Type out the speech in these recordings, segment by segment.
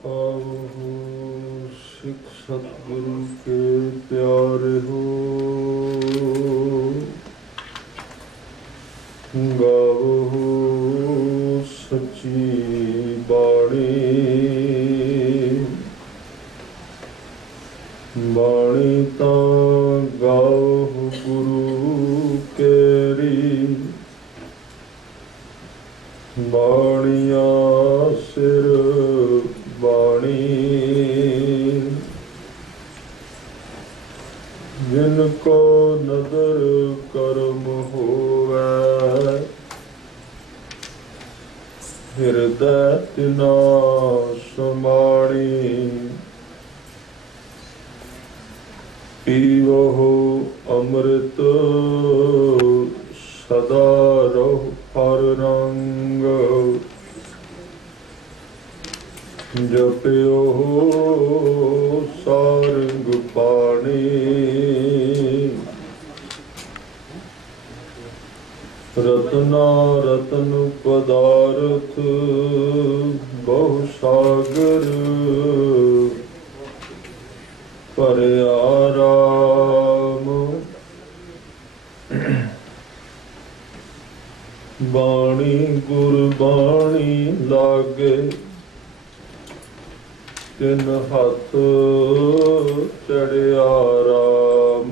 आवो सिख सतगुरु के प्यारे हो, गावो सच्ची बाणी, बाणी ता गाओ गुरु केरी, बाणिया सिर बाणी, जिनको नदर कर्म होवै, हृदय तिना समाणी, पीवो अमृत सदा रहो हर रंग, जपियो सारंग पाणी, रतना रतन पदार्थ बहु सागर, भरिया राम बाणी गुरबाणी लागे, तिन हाथ चढ़िया राम,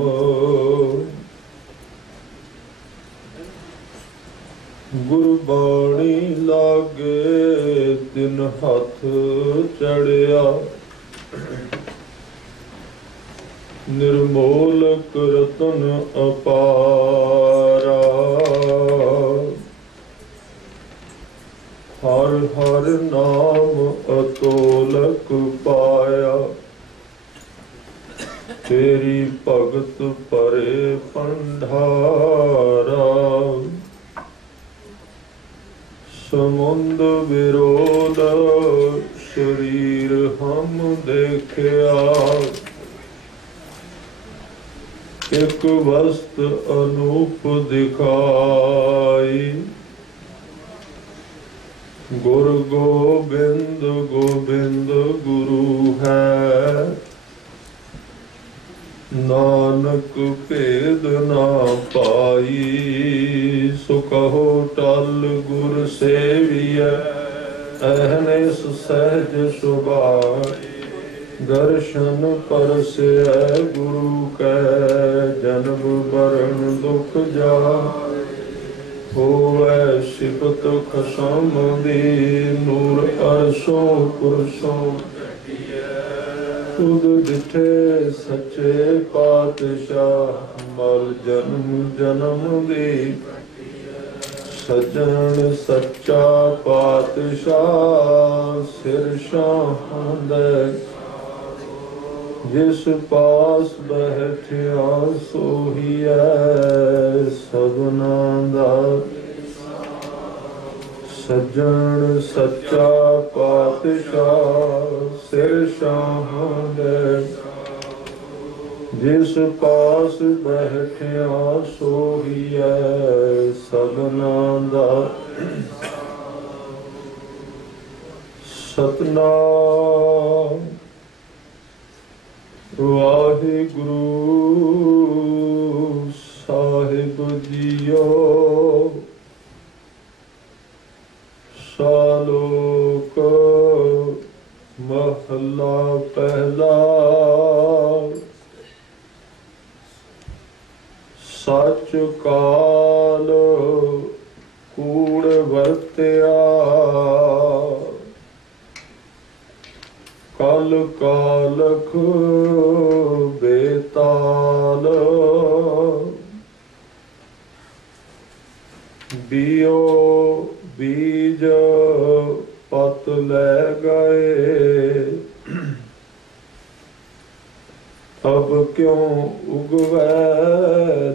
गुरबाणी लागे तिन हाथ चढ़िया, निर्मोलक रतन अपारा, हर हर नाम अतोलक पाया, तेरी भगत परे भंडारा, समुंद विरोध शरीर हम देखया, एक वस्त अनूप दिखाई, गुरु गोबिंद गोबिंद गुरु है, नानक भेद ना पाई, सो कहो टल गुर सेविय, अहनिस सहज सुभाई, दर्शन परसे गुरु कै, जन्म मरण दुख जा, होवै सिफत खसम दी, नूर अरसों पुरसों, खुद दिठे सच्चे पातशाह, मर जन्म जन्म दी, सजन सच्चा पातशाह, सिर शाहंदे, जिस पास बैठिया सोही है सबना दा, सज्जन सच्चा पातशाह, सिर शाहंदे, जिस पास बैठिया सोही है सबना दा, सतनाम वाहिगुरु साहिब जियो, सालोक महला पहला, सच काल कूड़ वरत्या, कल कालख बेताल, बियो बीज पत ले गए, अब क्यों उगवै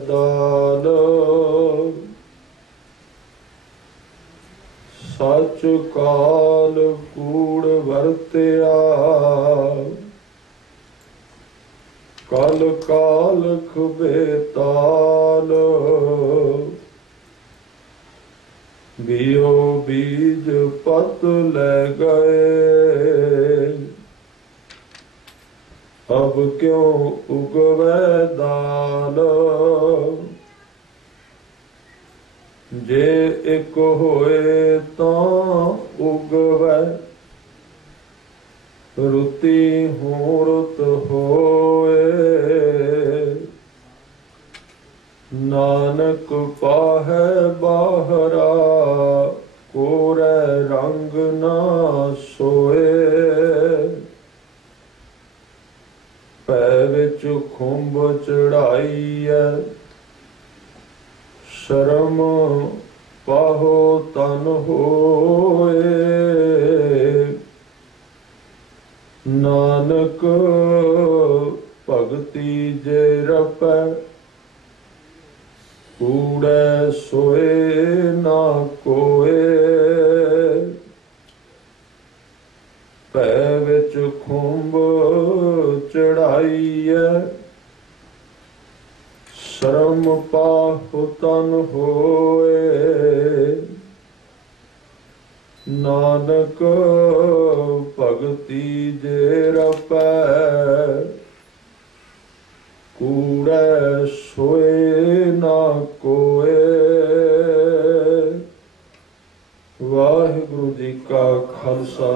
दाल, सच काल कूड़ वरत्या, कल कालख बेताल, बियो बीज पत ले गए, अब क्यों उगवै दाल। जे एक होए तां उगवै, रुति हूँ रुत होए। नानक पाहै बाहरा, कोरै रंग ना सोए। पै विच खुंब चढ़ाईऐ, शर्म पाहो तन होए। नानक भगति जे रपै, कूड़ै सोए ना कोए। पै विच खुंब चढ़ाईऐ, शर्म पाहु तन होए। नानक भगति जे रपै, कूड़ै सोए ना कोए। वाहिगुरु जी का खालसा,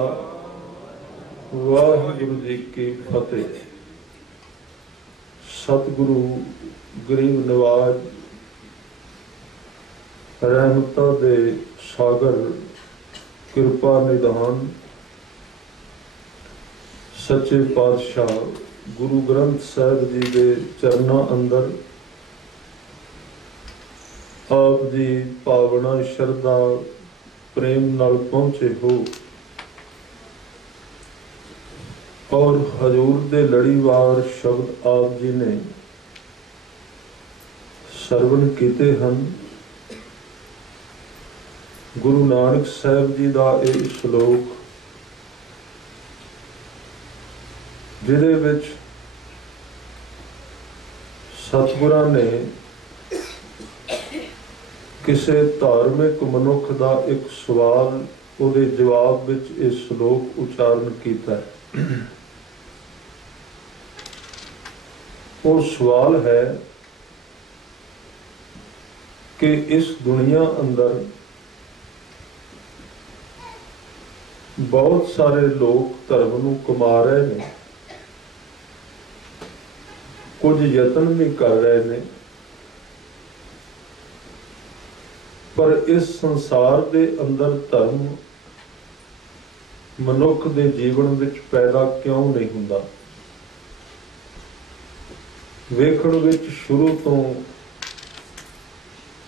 वाहिगुरु जी की फतेह। सतगुरु गरीब नवाज, रहमतां दे सागर, किरपा निधान सच्चे पातशाह गुरु ग्रंथ साहिब जी के चरणों अंदर आप जी भावना श्रद्धा प्रेम नाल पहुंचे हो और हजूर दे लड़ीवार शब्द आप जी ने सरवण कीते हैं। गुरु नानक साहिब जी का यह श्लोक जिहदे विच सतगुरां ने किसी धार्मिक मनुख का एक सवाल उहदे जवाब विच इह श्लोक उचारण कीता है। वो सवाल है कि इस दुनिया अंदर बहुत सारे लोग धर्म नूं कमा रहे हैं, कुछ यतन भी कर रहे हैं, पर इस संसार के अंदर धर्म मनुख के जीवन विच पैदा क्यों नहीं हुंदा। वेखण विच शुरू तो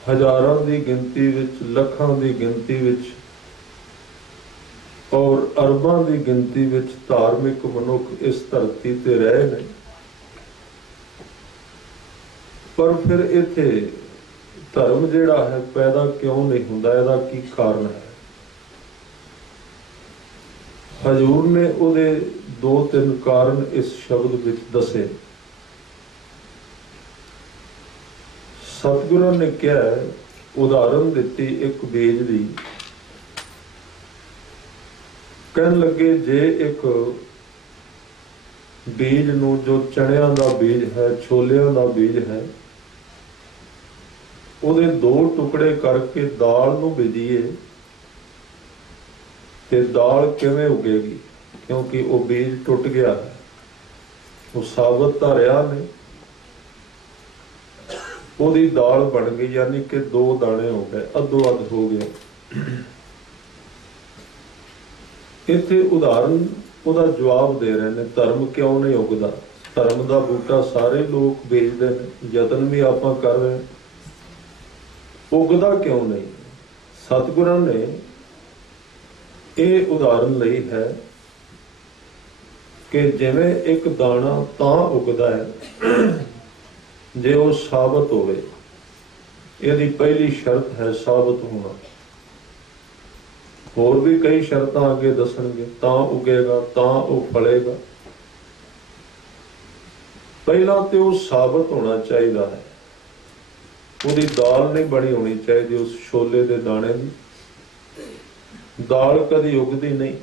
हजारां की गिनती विच, लखां की गिनती विच और अरबां की गिनती विच धार्मिक मनुख इस धरती ते रहे ने, पर फिर इत्थे धर्म जिहड़ा है पैदा क्यों नहीं हुंदा, इहदा की कारण है। हजूर ने उहदे दो तीन कारण इस शब्द विच दसे। सतगुरु ने क्या उदाहरण दिती एक बीज दी। कहन लगे जे एक बीज नूं जो चणियां दा बीज है, छोलियां दा बीज है, उहदे दो टुकड़े करके दाल नूं बीजीए ते दाल किवें उगेगी, क्योंकि वो बीज टुट गया है, वो साबत तां रहा नहीं, उहदी दाल बन गई, यानी कि दो दाने हो गए, अद्धो अध हो गया। इत्थे उदाहरण उहदा जवाब दे रहे हैं, धर्म क्यों नहीं उगदा। धर्म का बूटा सारे लोग बेचते हैं, यतन भी आपां कर रहे हैं, उगदा क्यों नहीं। सतगुरां ने यह उदाहरण लई है कि जिवें एक दाना तां उगदा है जे वो साबत होवे। इहदी पहली शर्त है साबत होना। होर भी कई शर्तां आगे दसणगे, तां उगेगा, तां वो फलेगा। पहला तो वो साबत होना चाहिए है, उसकी दाल नहीं बनी होनी चाहिए। उस छोले के दाने की दाल कदी उगती नहीं।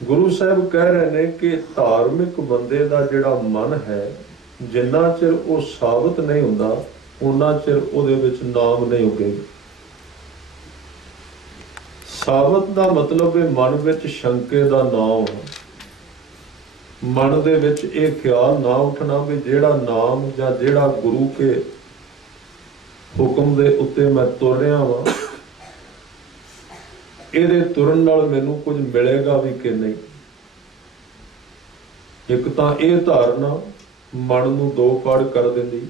गुरु साहब कह रहे हैं कि धार्मिक बंदे का जिहड़ा मन है, जिन्ना चिर वो साबित नहीं हुंदा उन्ना चिर उहदे विच नाम नहीं उगेगा। साबित का मतलब है मन विच शंके का ना होना, मन दे विच ये ख्याल ना उठना भी जिहड़ा नाम या जिहड़ा गुरु के हुक्म दे उत्ते मैं तुर रहा वां, इहदे तुरन नाल मैनूं कुछ मिलेगा भी कि नहीं। एक तां इह धारणा मन नूं दो फाड़ कर दिंदी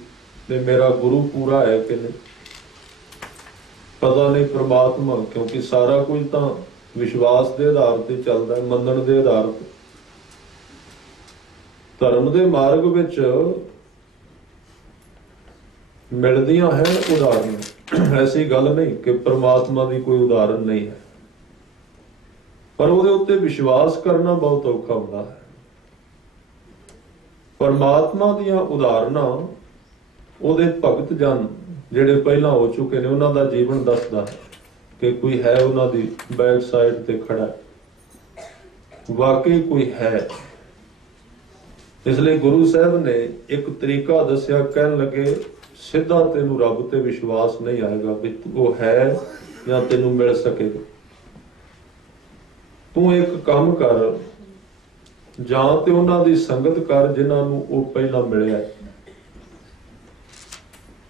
ते मेरा गुरु पूरा है कि नहीं, पता नहीं परमात्मा, क्योंकि सारा कुछ तां विश्वास के आधार पर चलता है, मनण के आधार पर। धर्म के मार्ग विच मिलदियां है उदाहरण, ऐसी गल नहीं कि परमात्मा की कोई उदाहरण नहीं है, पर उहदे उत्ते विश्वास करना बहुत औखा हुंदा है। परमात्मा दीयां उदाहरणां उहदे भगत जन जिहड़े पहलां हो चुके ने उन्हां दा जीवन दसदा है कि कोई है उन्हां दी बैक साइड ते खड़ा है, वाकई कोई है। इसलिए गुरु साहब ने एक तरीका दसिया, कहन लगे सीधा तेनू रब ते विश्वास नहीं आएगा भी वो है या तेनू मिल सकेगा। तू एक काम कर, जां ते उन्हां दी संगत कर जिन्हां नू वो पहला मिलिया।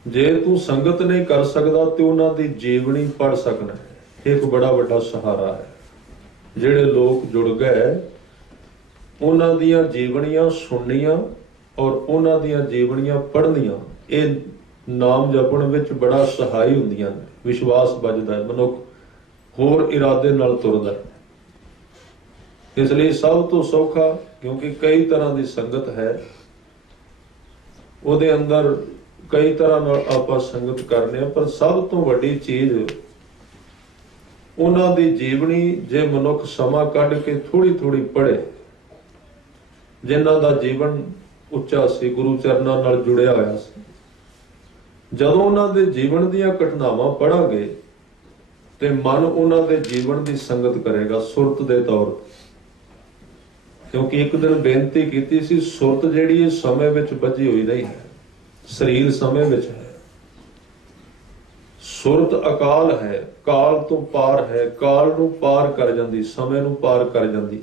जे तू संगत नहीं कर सकदा ते उन्हां दी जीवनी पढ़ सकना है, एक बड़ा बड़ा सहारा है। जिहड़े लोग जुड़ गए उन्हां दीयां जीवनियां सुननियां और उन्हां दीयां जीवनियां पढ़नियां, ये नाम जपण विच बड़ा सहाई हुंदियां ने। विश्वास बजदा है, मनुख होर इरादे नाल तुरदा है। इसलिए सब तो सौखा, क्योंकि कई तरह की संगत है, उहदे अंदर कई तरह नाल आपां संगत करने, पर सब तो वड्डी चीज उन्हां दी जीवनी जे मनुख समा कढ के थोड़ी थोड़ी पढ़े, जिन्हां दा जीवन उच्चा सी, गुरु चरनां नाल जुड़िया होया सी। जदों उन्हां दे जीवन दीयां घटनावां पढ़ांगे ते मन उन्हां दे जीवन दी संगत करेगा सुरत दे तौर ते। क्योंकि एक दिन बेनती की सी, सुरत जिहड़ी समय विच बची हुई नहीं है, शरीर समय विच है। सुरत अकाल है, काल तो पार है, काल नूं पार कर जांदी, समय नूं पार कर जांदी,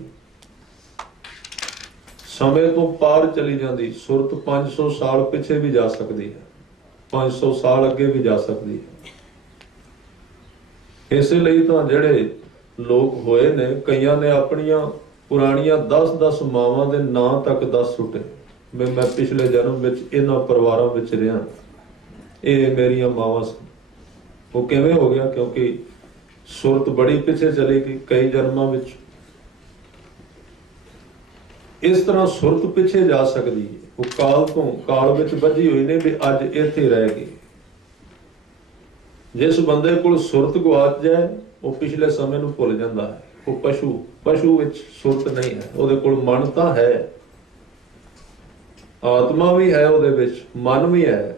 समय तो पार चली जाती। सुरत 500 साल पिछे भी जा सकती है, 500 साल अगे भी जा सकती है। इसलिए तो जिहड़े लोग होए ने, कईयां ने अपनियां पुरानियां 10-10 मावां दे नां तक दस सुटे, मैं पिछले जन्म विच इन्हां परिवारां विच रहा, ये मेरियां मावां सन। वो किवें हो गया? क्योंकि सुरत बड़ी पिछे चली गई कई जन्मां विच। इस तरह सुरत पिछे जा सकती है, वो काल तो काल विच बझी हुई ने भी अज इत्थे रह गई। जिस बंदे कोल सुरत गवाच जाए वो पिछले समय नूं भुल जाता है। वो पशु विच सुरत नहीं है, उहदे कोल मन तां है, आत्मा भी है उहदे विच, मन भी है।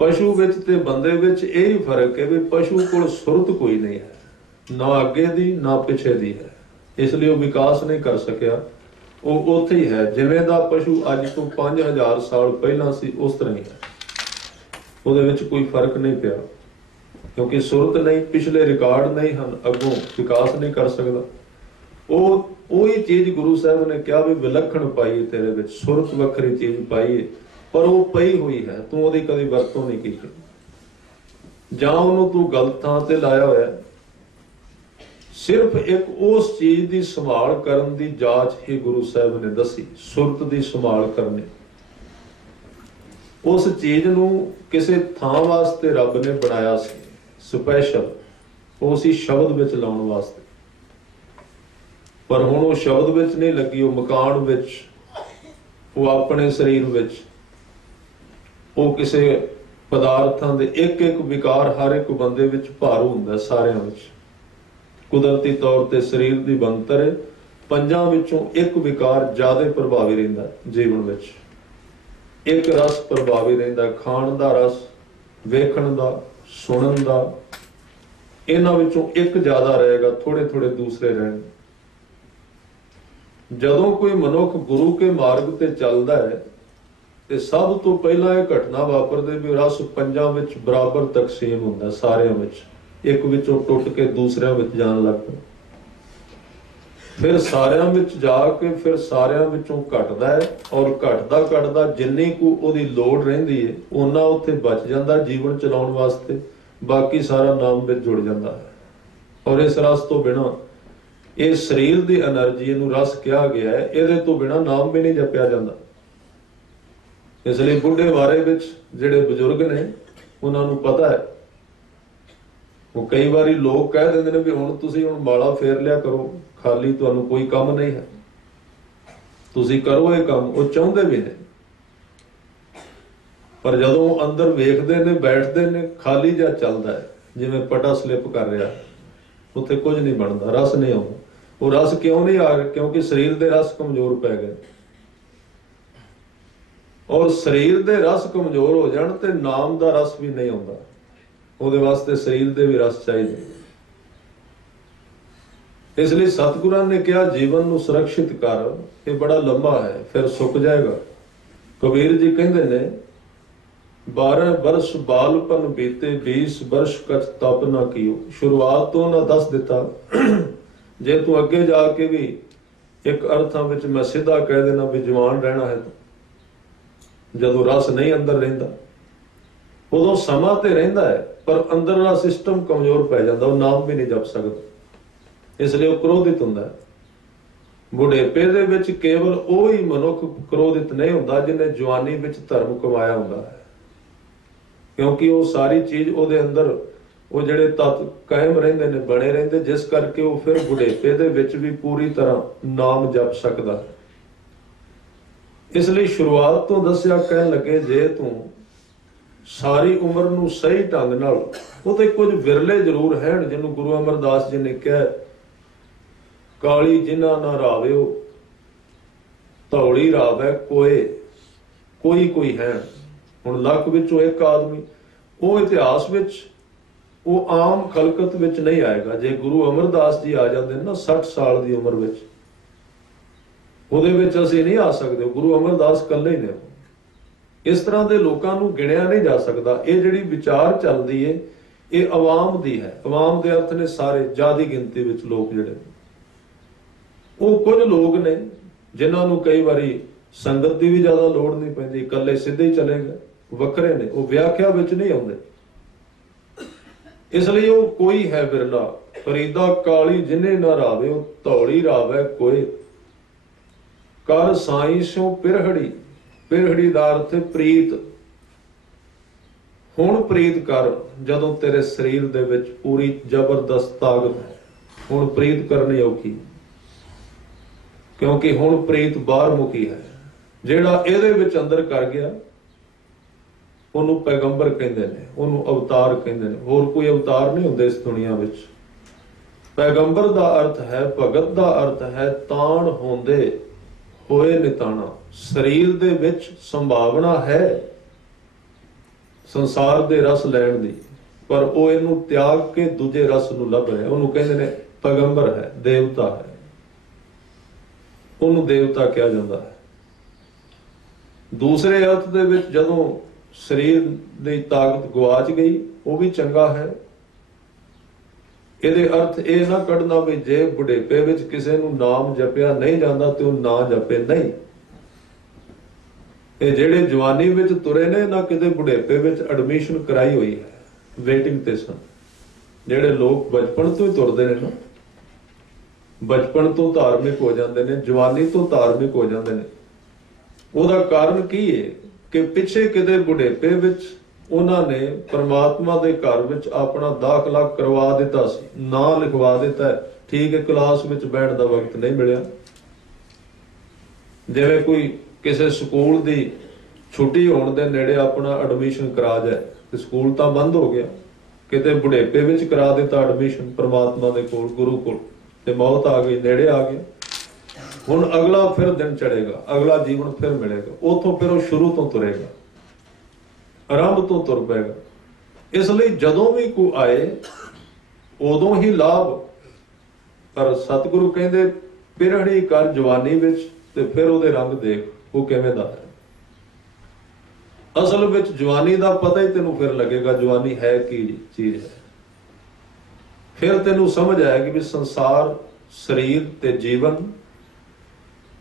पशु विच ते बंदे विच यही फर्क है भी पशु कोल सुरत कोई नहीं है, ना अगे दी ना पिछे दी है, इसलिए वो विकास नहीं कर सकिया। वो उत्थे ही है, जिवें दा पशु अज तो 5000 साल पहला सी उस तरह ही है, उहदे विच कोई फर्क नहीं पिया। क्योंकि सुरत नहीं, पिछले रिकॉर्ड नहीं हैं, अगों विकास नहीं कर सकता। ਉਹੀ चीज गुरु साहब ने कहा भी विलक्षण पाई है तेरे विच, सुरत वखरी चीज पाई है, पर वो पई हुई है, तू ਉਹਦੀ कभी वरतों नहीं की, जां ਉਹਨੂੰ तू गलत थां ते लाया होया। सिर्फ एक उस चीज की संभाल करन दी जाच ही गुरु साहब ने दसी, सुरत की संभाल करनी। उस चीज नूं किसी थां वास्ते रब ने बनाया सी स्पैशल, वो सी शब्द विच लाउण वास्ते, पर हुण वो शब्द विच नहीं लगी, वो मकान विच, वो अपने शरीर विच, वो किसी पदार्थां दे एक एक विकार हर एक बंदे विच भारू हुंदा, सारियां विच कुदरती तौर ते शरीर दी बनतर है, पंजां विचों एक विकार ज्यादा प्रभावी रहिंदा जीवन विच, एक रस प्रभावी रहिंदा, खाण दा रस, वेखण दा, सुनन दा, इन्हां विचों एक ज्यादा रहेगा, थोड़े थोड़े दूसरे रहण। ਜਦੋਂ ਕੋਈ ਮਨੁੱਖ ਗੁਰੂ ਕੇ ਮਾਰਗ ਤੇ ਚੱਲਦਾ ਹੈ ਤੇ ਸਭ ਤੋਂ ਪਹਿਲਾਂ ਇਹ ਘਟਨਾ ਵਾਪਰਦੇ ਵੀ ਰਸ ਪੰਜਾਂ ਵਿੱਚ ਬਰਾਬਰ ਤਕਸੀਮ ਹੁੰਦਾ, ਸਾਰਿਆਂ ਵਿੱਚ। ਇੱਕ ਵਿੱਚੋਂ ਟੁੱਟ ਕੇ ਦੂਸਰਿਆਂ ਵਿੱਚ ਜਾਣ ਲੱਗ ਪਿਆ, ਫਿਰ ਸਾਰਿਆਂ ਵਿੱਚ ਜਾ ਕੇ ਫਿਰ ਸਾਰਿਆਂ ਵਿੱਚੋਂ ਘਟਦਾ ਹੈ, ਔਰ ਘਟਦਾ ਘਟਦਾ ਜਿੰਨੀ ਕੁ ਉਹਦੀ ਲੋੜ ਰਹਿੰਦੀ ਹੈ ਓਨਾ ਉੱਥੇ ਬਚ ਜਾਂਦਾ ਜੀਵਨ ਚਲਾਉਣ ਵਾਸਤੇ, ਬਾਕੀ ਸਾਰਾ ਨਾਮ ਵਿੱਚ ਜੁੜ ਜਾਂਦਾ ਹੈ। ਔਰ ਇਸ ਰਸ ਤੋਂ ਬਿਨਾਂ ਇਹ ਸਰੀਰ ਦੀ એનર્ਜੀ, ਇਹਨੂੰ ਰਸ ਕਿਹਾ ਗਿਆ ਹੈ, ਇਹਦੇ ਤੋਂ ਬਿਨਾਂ ਨਾਮ ਵੀ ਨਹੀਂ ਜਪਿਆ ਜਾਂਦਾ। ਇਸ ਲਈ ਬੁੱਢੇ ਬਾਰੇ ਵਿੱਚ ਜਿਹੜੇ ਬਜ਼ੁਰਗ ਨੇ ਉਹਨਾਂ ਨੂੰ ਪਤਾ ਹੈ। ਉਹ ਕਈ ਵਾਰੀ ਲੋਕ ਕਹਿ ਦਿੰਦੇ ਨੇ ਵੀ ਹੁਣ ਤੁਸੀਂ ਮਾਲਾ ਫੇਰ ਲਿਆ ਕਰੋ, ਖਾਲੀ ਤੁਹਾਨੂੰ ਕੋਈ ਕੰਮ ਨਹੀਂ ਹੈ, ਤੁਸੀਂ ਕਰੋ ਇਹ ਕੰਮ। ਉਹ ਚਾਹੁੰਦੇ ਵੀ ਨੇ, ਪਰ ਜਦੋਂ ਅੰਦਰ ਵੇਖਦੇ ਨੇ, ਬੈਠਦੇ ਨੇ, ਖਾਲੀ ਜਿਹਾ ਚੱਲਦਾ ਹੈ, ਜਿਵੇਂ ਪਟਾ ਸਲਿੱਪ ਕਰ ਰਿਹਾ, ਉੱਥੇ ਕੁਝ ਨਹੀਂ ਬਣਦਾ, ਰਸ ਨਹੀਂ ਆਉਂਦਾ। ਉਹ ਰਸ ਕਿਉਂ ਨਹੀਂ ਆ ਰਿਹਾ? ਕਿਉਂਕਿ ਸਰੀਰ ਦੇ ਰਸ ਕਮਜ਼ੋਰ ਪੈ ਗਏ, ਔਰ ਸਰੀਰ ਦੇ ਰਸ ਕਮਜ਼ੋਰ ਹੋ ਜਾਣ ਤੇ ਨਾਮ ਦਾ ਰਸ ਵੀ ਨਹੀਂ ਆਉਂਦਾ। ਉਹਦੇ ਵਾਸਤੇ ਸਰੀਰ ਦੇ ਵੀ ਰਸ ਚਾਹੀਦੇ। ਇਸ ਲਈ ਸਤਿਗੁਰਾਂ ਨੇ ਕਿਹਾ ਜੀਵਨ ਨੂੰ ਸੁਰੱਖਿਅਤ ਕਰ, ਇਹ ਬੜਾ ਲੰਬਾ ਹੈ, ਫਿਰ ਸੁੱਕ ਜਾਏਗਾ। ਕਬੀਰ ਜੀ ਕਹਿੰਦੇ ਨੇ 12 ਬਰਸ ਬਾਲਪਨ ਬੀਤੇ 20 ਬਰਸ ਕਛ ਤਪ ਨਾ ਕੀਓ। ਸ਼ੁਰੂਆਤ ਤੋਂ ਨਾ ਦੱਸ ਦਿੱਤਾ, ਜੇ ਤੂੰ ਅੱਗੇ ਜਾ ਕੇ ਵੀ ਇੱਕ ਅਰਥਾਂ ਵਿੱਚ ਮੈਂ ਸਿੱਧਾ ਕਹਿ ਦੇਣਾ ਵੀ ਜਵਾਨ ਰਹਿਣਾ ਹੈ, ਜਦੋਂ ਰਸ ਨਹੀਂ ਅੰਦਰ ਰਹਿੰਦਾ ਉਦੋਂ ਸਮਾਂ ਤੇ ਰਹਿੰਦਾ ਹੈ, ਪਰ ਅੰਦਰਲਾ ਸਿਸਟਮ ਕਮਜ਼ੋਰ ਪੈ ਜਾਂਦਾ, ਉਹ ਨਾਮ ਵੀ ਨਹੀਂ ਜਪ ਸਕਦਾ। ਇਸ ਲਈ ਉਹ ਕ੍ਰੋਧਿਤ ਹੁੰਦਾ ਹੈ। ਬੁਢੇਪੇ ਦੇ ਵਿੱਚ ਕੇਵਲ ਉਹ ਹੀ ਮਨੁੱਖ ਕ੍ਰੋਧਿਤ ਨਹੀਂ ਹੁੰਦਾ ਜਿਹਨੇ ਜਵਾਨੀ ਵਿੱਚ ਧਰਮ ਕਮਾਇਆ ਹੁੰਦਾ ਹੈ, ਕਿਉਂਕਿ ਉਹ ਸਾਰੀ ਚੀਜ਼ ਉਹਦੇ ਅੰਦਰ, ਉਹ ਜਿਹੜੇ ਤੱਤ ਕਾਇਮ ਰਹਿੰਦੇ ਨੇ, ਬਣੇ ਰਹਿੰਦੇ, ਜਿਸ ਕਰਕੇ ਉਹ ਫਿਰ ਬੁਢੇਪੇ ਦੇ ਵਿੱਚ ਵੀ ਪੂਰੀ ਤਰ੍ਹਾਂ ਨਾਮ ਜਪ ਸਕਦਾ ਹੈ। ਇਸ ਲਈ ਸ਼ੁਰੂਆਤ ਤੋਂ ਦੱਸਿਆ, ਕਹਿਣ ਲੱਗੇ ਜੇ ਤੂੰ ਸਾਰੀ ਉਮਰ ਨੂੰ ਸਹੀ ਢੰਗ ਨਾਲ, ਉਹ ਤੇ ਕੁਝ ਵਿਰਲੇ ਜ਼ਰੂਰ ਹਨ ਜਿਹਨੂੰ ਗੁਰੂ ਅਮਰਦਾਸ ਜੀ ਨੇ ਕਿਹਾ ਕਾਲੀ ਜਿਨ੍ਹਾਂ ਨਾ ਰਾਵਿਓ ਧੌਲੀ ਰਾਵੈ ਕੋਏ, ਕੋਈ ਹੈ। ਹੁਣ ਲੱਖ ਵਿੱਚੋਂ ਇੱਕ ਆਦਮੀ ਉਹ ਇਤਿਹਾਸ ਵਿੱਚ, ਉਹ ਆਮ ਖਲਕਤ ਵਿੱਚ ਨਹੀਂ ਆਏਗਾ। ਜੇ ਗੁਰੂ ਅਮਰਦਾਸ ਜੀ ਆ ਜਾਂਦੇ ਨੇ ਨਾ 60 ਸਾਲ ਦੀ ਉਮਰ ਵਿੱਚ, ਉਹਦੇ ਵਿੱਚ ਅਸੀਂ ਨਹੀਂ ਆ ਸਕਦੇ। ਗੁਰੂ ਅਮਰਦਾਸ ਇਕੱਲੇ ਹੀ ਨੇ। ਇਸ ਤਰ੍ਹਾਂ ਦੇ ਲੋਕਾਂ ਨੂੰ ਗਿਣਿਆ ਨਹੀਂ ਜਾ ਸਕਦਾ। ਇਹ ਜਿਹੜੀ ਵਿਚਾਰ ਚੱਲਦੀ ਏ ਇਹ ਆਵਾਮ ਦੀ ਹੈ। ਆਵਾਮ ਦੇ ਅਰਥ ਨੇ ਸਾਰੇ, ਜ਼ਿਆਦੀ ਗਿਣਤੀ ਵਿੱਚ ਲੋਕ ਜਿਹੜੇ, ਉਹ ਕੁਝ ਲੋਕ ਨੇ ਜਿਨ੍ਹਾਂ ਨੂੰ ਕਈ ਵਾਰੀ ਸੰਗਤ ਦੀ ਵੀ ਜ਼ਿਆਦਾ ਲੋੜ ਨਹੀਂ ਪੈਂਦੀ, ਇਕੱਲੇ ਸਿੱਧੇ ਹੀ ਚਲੇ ਗਏ, ਵੱਖਰੇ ਨੇ, ਉਹ ਵਿਆਖਿਆ ਵਿੱਚ ਨਹੀਂ ਆਉਂਦੇ। ਇਸ ਲਈ ਉਹ ਕੋਈ ਹੈ ਬਿਰਲਾ। ਫਰੀਦਾ ਕਾਲੀ ਜਿਨੇ ਨਾ ਰਾਵੇ ਉਹ ਧੌਲੀ ਰਾਵੇ ਕੋਏ, ਕਰ ਸਾਈਂ ਸੋ ਪਿਰਹੜੀ। ਪਿਰਹੜੀ ਦਾ ਅਰਥ ਪ੍ਰੀਤ। ਹੁਣ ਪ੍ਰੀਤ ਕਰ, ਜਦੋਂ ਤੇਰੇ ਸਰੀਰ ਦੇ ਵਿੱਚ ਪੂਰੀ ਜ਼ਬਰਦਸਤ ਤਾਕਤ ਹੈ। ਹੁਣ ਪ੍ਰੀਤ ਕਰਨੀ ਔਖੀ, ਕਿਉਂਕਿ ਹੁਣ ਪ੍ਰੀਤ ਬਾਹਰ ਮੁਖੀ ਹੈ। ਜਿਹੜਾ ਇਹਦੇ ਵਿੱਚ ਅੰਦਰ ਕਰ ਗਿਆ ਉਹਨੂੰ ਪੈਗੰਬਰ ਕਹਿੰਦੇ ਨੇ, ਉਹਨੂੰ ਅਵਤਾਰ ਕਹਿੰਦੇ ਨੇ। ਹੋਰ ਕੋਈ ਅਵਤਾਰ ਨਹੀਂ ਹੁੰਦੇ ਇਸ ਦੁਨੀਆ ਵਿੱਚ। ਪੈਗੰਬਰ ਦਾ ਅਰਥ ਹੈ, ਭਗਤ ਦਾ ਅਰਥ ਹੈ ਤਾਣ ਹੁੰਦੇ ਹੋਏ ਨਿਤਾਣਾ। ਸਰੀਰ ਦੇ ਵਿੱਚ ਸੰਭਾਵਨਾ ਹੈ ਸੰਸਾਰ ਦੇ ਰਸ ਲੈਣ ਦੀ, ਪਰ ਉਹ ਇਹਨੂੰ ਤਿਆਗ ਕੇ ਦੂਜੇ ਰਸ ਨੂੰ ਲੱਭ ਰਿਹਾ। ਉਹਨੂੰ ਕਹਿੰਦੇ ਨੇ ਪੈਗੰਬਰ ਹੈ, ਦੇਵਤਾ ਹੈ, ਉਹਨੂੰ ਦੇਵਤਾ ਕਿਹਾ ਜਾਂਦਾ ਹੈ। ਦੂਸਰੇ ਅਰਥ ਦੇ ਵਿੱਚ ਜਦੋਂ ਸਰੀਰ ਦੀ ਤਾਕਤ ਗਵਾਚ ਗਈ, ਉਹ ਵੀ ਚੰਗਾ ਹੈ। ਇਹਦੇ ਅਰਥ ਇਹ ਨਾ ਕੱਢਣਾ ਵੀ ਜੇ ਬੁਢੇਪੇ ਵਿੱਚ ਕਿਸੇ ਨੂੰ ਨਾਮ ਜਪਿਆ ਨਹੀਂ ਜਾਂਦਾ ਤੇ ਉਹ ਨਾ ਜਪੇ, ਨਹੀਂ। ਇਹ ਜਿਹੜੇ ਜਵਾਨੀ ਵਿੱਚ ਤੁਰੇ ਨੇ ਨਾ ਕਿਤੇ ਬੁਢੇਪੇ ਵਿੱਚ ਐਡਮਿਸ਼ਨ ਕਰਾਈ ਹੋਈ ਹੈ, ਵੇਟਿੰਗ ਤੇ ਸਨ। ਜਿਹੜੇ ਲੋਕ ਬਚਪਨ ਤੋਂ ਹੀ ਤੁਰਦੇ ਨੇ ਨਾ, ਬਚਪਨ ਤੋਂ ਧਾਰਮਿਕ ਹੋ ਜਾਂਦੇ ਨੇ, ਜਵਾਨੀ ਤੋਂ ਧਾਰਮਿਕ ਹੋ ਜਾਂਦੇ ਨੇ, ਉਹਦਾ ਕਾਰਨ ਕੀ ਹੈ ਕਿ ਪਿੱਛੇ ਕਿਤੇ ਬੁਢੇਪੇ ਵਿੱਚ ਉਹਨਾਂ ਨੇ ਪਰਮਾਤਮਾ ਦੇ ਘਰ ਵਿੱਚ ਆਪਣਾ ਦਾਖਲਾ ਕਰਵਾ ਦਿੱਤਾ ਸੀ, ਨਾਂ ਲਿਖਵਾ ਦਿੱਤਾ। ਠੀਕ ਹੈ, ਕਲਾਸ ਵਿੱਚ ਬੈਠਣ ਦਾ ਵਕਤ ਨਹੀਂ ਮਿਲਿਆ। ਜਿਵੇਂ ਕੋਈ ਕਿਸੇ ਸਕੂਲ ਦੀ ਛੁੱਟੀ ਹੋਣ ਦੇ ਨੇੜੇ ਆਪਣਾ ਐਡਮਿਸ਼ਨ ਕਰਾ ਜਾਏ ਤੇ ਸਕੂਲ ਤਾਂ ਬੰਦ ਹੋ ਗਿਆ, ਕਿਤੇ ਬੁਢੇਪੇ ਵਿੱਚ ਕਰਾ ਦਿੱਤਾ ਐਡਮਿਸ਼ਨ ਪਰਮਾਤਮਾ ਦੇ ਕੋਲ, ਗੁਰੂ ਕੋਲ, ਤੇ ਮੌਤ ਆ ਗਈ, ਨੇੜੇ ਆ ਗਿਆ। ਹੁਣ ਅਗਲਾ ਫਿਰ ਦਿਨ ਚੜੇਗਾ, ਅਗਲਾ ਜੀਵਨ ਫਿਰ ਮਿਲੇਗਾ। ਉਥੋਂ ਫਿਰ ਉਹ ਸ਼ੁਰੂ ਤੋਂ ਤੁਰੇਗਾ, ਆਰੰਭ ਤੋਂ ਤੁਰ ਪਏਗਾ। ਇਸ ਲਈ ਜਦੋਂ ਵੀ ਕੋਈ ਆਏ ਉਦੋਂ ਹੀ ਲਾਭ। ਪਰ ਸਤਿਗੁਰੂ ਕਹਿੰਦੇ ਪਿਰਹੜੀ ਕਰ ਜਵਾਨੀ ਵਿੱਚ ਤੇ ਫਿਰ ਉਹਦੇ ਰੰਗ ਦੇਖ ਉਹ ਕਿਵੇਂ ਦਾ ਹੈ। ਅਸਲ ਵਿੱਚ ਜਵਾਨੀ ਦਾ ਪਤਾ ਹੀ ਤੈਨੂੰ ਫਿਰ ਲੱਗੇਗਾ ਜਵਾਨੀ ਹੈ ਕੀ ਚੀਜ਼ ਹੈ। ਫਿਰ ਤੈਨੂੰ ਸਮਝ ਆਏਗੀ ਵੀ ਸੰਸਾਰ, ਸਰੀਰ ਤੇ ਜੀਵਨ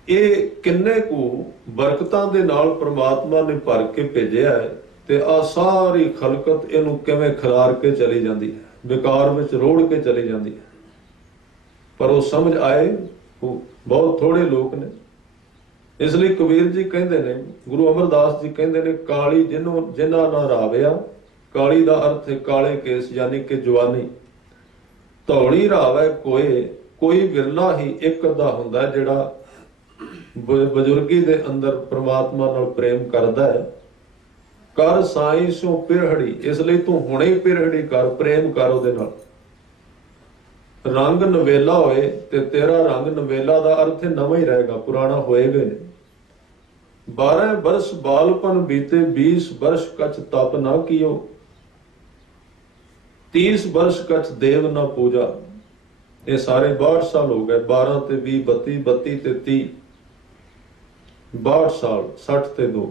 ਇਹ ਕਿੰਨੇ ਕੁ ਬਰਕਤਾਂ ਦੇ ਨਾਲ ਪ੍ਰਮਾਤਮਾ ਨੇ ਭਰ ਕੇ ਭੇਜਿਆ ਹੈ ਤੇ ਆ ਸਾਰੀ ਖਲਕਤ ਇਹਨੂੰ ਕਿਵੇਂ ਖਿਲਾਰ ਕੇ ਚਲੀ ਜਾਂਦੀ ਹੈ, ਵਿਕਾਰ ਵਿੱਚ ਰੋੜ ਕੇ ਚਲੀ ਜਾਂਦੀ ਹੈ। ਪਰ ਉਹ ਸਮਝ ਆਏ ਉਹ ਬਹੁਤ ਥੋੜੇ ਲੋਕ ਨੇ। ਇਸ ਲਈ ਕਬੀਰ ਜੀ ਕਹਿੰਦੇ ਨੇ, ਗੁਰੂ ਅਮਰਦਾਸ ਜੀ ਕਹਿੰਦੇ ਨੇ, ਕਾਲੀ ਜਿਨ੍ਹਾਂ ਨਾ ਰਾਵਿਆ, ਕਾਲੀ ਦਾ ਅਰਥ ਹੈ ਕਾਲੇ ਕੇਸ ਯਾਨੀ ਕਿ ਜਵਾਨੀ। ਧੌਲੀ ਰਾਵੈ ਕੋਈ ਵਿਰਲਾ ਹੀ ਇੱਕ ਅੱਧਾ ਹੁੰਦਾ ਜਿਹੜਾ ਬਜ਼ੁਰਗੀ ਦੇ ਅੰਦਰ ਪ੍ਰਮਾਤਮਾ ਨਾਲ ਪ੍ਰੇਮ ਕਰਦਾ ਹੈ। ਕਰ ਸਾਈਂ ਸੋ ਪਿਰਹੜੀ, ਇਸ ਲਈ ਤੂੰ ਹੁਣੇ ਹੀ ਪਿਰਹੜੀ ਕਰ, ਪ੍ਰੇਮ ਕਰ ਉਹਦੇ ਨਾਲ। ਰੰਗ ਨਵੇਲਾ ਹੋਏ ਤੇ ਤੇਰਾ ਰੰਗ ਨਵੇਲਾ ਦਾ ਅਰਥ ਨਵਾਂ ਹੀ ਰਹੇਗਾ, ਪੁਰਾਣਾ ਹੋਏਗਾ ਨਹੀਂ। 12 ਬਰਸ ਬਾਲਪਨ ਬੀਤੇ 20 ਬਰਸ ਕਛ ਤਪ ਨਾ ਕੀਓ, 30 ਬਰਸ ਕਛ ਦੇਵ ਨਾ ਪੂਜਾ। ਇਹ ਸਾਰੇ 62 ਸਾਲ ਹੋ ਗਏ, 12 ਤੇ 20 32 32 ਤੇ 30 62 ਸਾਲ, 60 ਤੇ 2।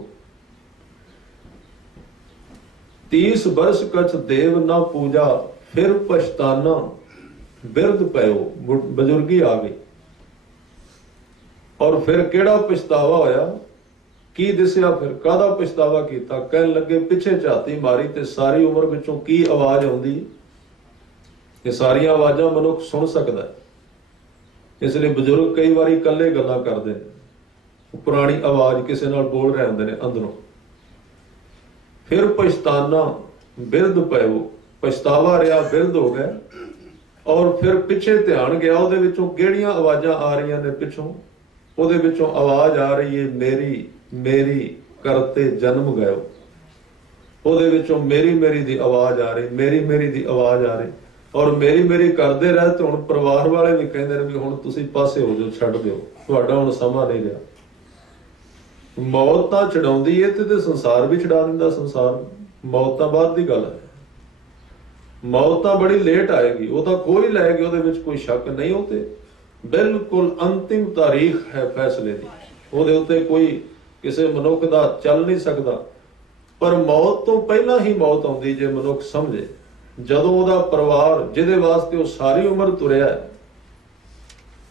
30 ਬਰਸ ਕਛ ਦੇਵ ਨਾ ਪੂਜਾ, ਫਿਰ ਪਛਤਾਨਾ ਬਿਰਧ ਪਇਓ, ਬਜ਼ੁਰਗੀ ਆ ਗਈ। ਔਰ ਫਿਰ ਕਿਹੜਾ ਪਛਤਾਵਾ ਹੋਇਆ, ਕੀ ਦਿਸਿਆ, ਫਿਰ ਕਾਹਦਾ ਪਛਤਾਵਾ ਕੀਤਾ। ਕਹਿਣ ਲੱਗੇ ਪਿੱਛੇ ਝਾਤੀ ਮਾਰੀ ਤੇ ਸਾਰੀ ਉਮਰ ਵਿੱਚੋਂ ਕੀ ਆਵਾਜ਼ ਆਉਂਦੀ। ਇਹ ਸਾਰੀਆਂ ਆਵਾਜ਼ਾਂ ਮਨੁੱਖ ਸੁਣ ਸਕਦਾ ਹੈ। ਇਸ ਲਈ ਬਜ਼ੁਰਗ ਕਈ ਵਾਰੀ ਇਕੱਲੇ ਗੱਲਾਂ ਕਰਦੇ ਨੇ, ਪੁਰਾਣੀ ਆਵਾਜ਼ ਕਿਸੇ ਨਾਲ ਬੋਲ ਰਹੇ ਹੁੰਦੇ ਨੇ ਅੰਦਰੋਂ। ਫਿਰ ਪਛਤਾਨਾ ਬਿਰਧ ਪਇਓ, ਪਛਤਾਵਾ ਰਿਹਾ, ਬਿਰਧ ਹੋ ਗਏ। ਔਰ ਫਿਰ ਪਿੱਛੇ ਧਿਆਨ ਗਿਆ, ਉਹਦੇ ਵਿੱਚੋਂ ਕਿਹੜੀਆਂ ਆਵਾਜ਼ਾਂ ਆ ਰਹੀਆਂ ਨੇ ਪਿੱਛੋਂ। ਉਹਦੇ ਵਿੱਚੋਂ ਆਵਾਜ਼ ਆ ਰਹੀ ਹੈ ਮੇਰੀ ਮੇਰੀ ਕਰਤੇ ਜਨਮ ਗਇਓ। ਉਹਦੇ ਵਿੱਚੋਂ ਮੇਰੀ ਮੇਰੀ ਦੀ ਆਵਾਜ਼ ਆ ਰਹੀ, ਮੇਰੀ ਮੇਰੀ ਦੀ ਆਵਾਜ਼ ਆ ਰਹੀ। ਔਰ ਮੇਰੀ ਮੇਰੀ ਕਰਦੇ ਰਹੇ ਤੇ ਹੁਣ ਪਰਿਵਾਰ ਵਾਲੇ ਵੀ ਕਹਿੰਦੇ ਨੇ ਵੀ ਹੁਣ ਤੁਸੀਂ ਪਾਸੇ ਹੋ ਜਾਓ, ਛੱਡ ਦਿਓ, ਤੁਹਾਡਾ ਹੁਣ ਸਮਾਂ ਨਹੀਂ ਰਿਹਾ। ਮੌਤ ਤਾਂ ਛਡਾਉਂਦੀ ਹੈ ਤੇ ਸੰਸਾਰ ਵੀ ਛਡਾ ਦਿੰਦਾ। ਸੰਸਾਰ, ਮੌਤ ਤਾਂ ਬਾਅਦ ਦੀ ਗੱਲ ਹੈ। ਮੌਤ ਤਾਂ ਬੜੀ ਲੇਟ ਆਏਗੀ, ਉਹ ਤਾਂ ਕੋਈ ਲੈਗੀ, ਉਹਦੇ ਵਿੱਚ ਕੋਈ ਸ਼ੱਕ ਨਹੀਂ। ਉਹ ਤੇ ਬਿਲਕੁਲ ਅੰਤਿਮ ਤਾਰੀਖ ਹੈ ਫੈਸਲੇ ਦੀ, ਉਹਦੇ ਉੱਤੇ ਕੋਈ ਕਿਸੇ ਮਨੁੱਖ ਦਾ ਚੱਲ ਨਹੀਂ ਸਕਦਾ। ਪਰ ਮੌਤ ਤੋਂ ਪਹਿਲਾਂ ਹੀ ਮੌਤ ਆਉਂਦੀ ਜੇ ਮਨੁੱਖ ਸਮਝੇ। ਜਦੋਂ ਉਹਦਾ ਪਰਿਵਾਰ ਜਿਹਦੇ ਵਾਸਤੇ ਉਹ ਸਾਰੀ ਉਮਰ ਤੁਰਿਆ,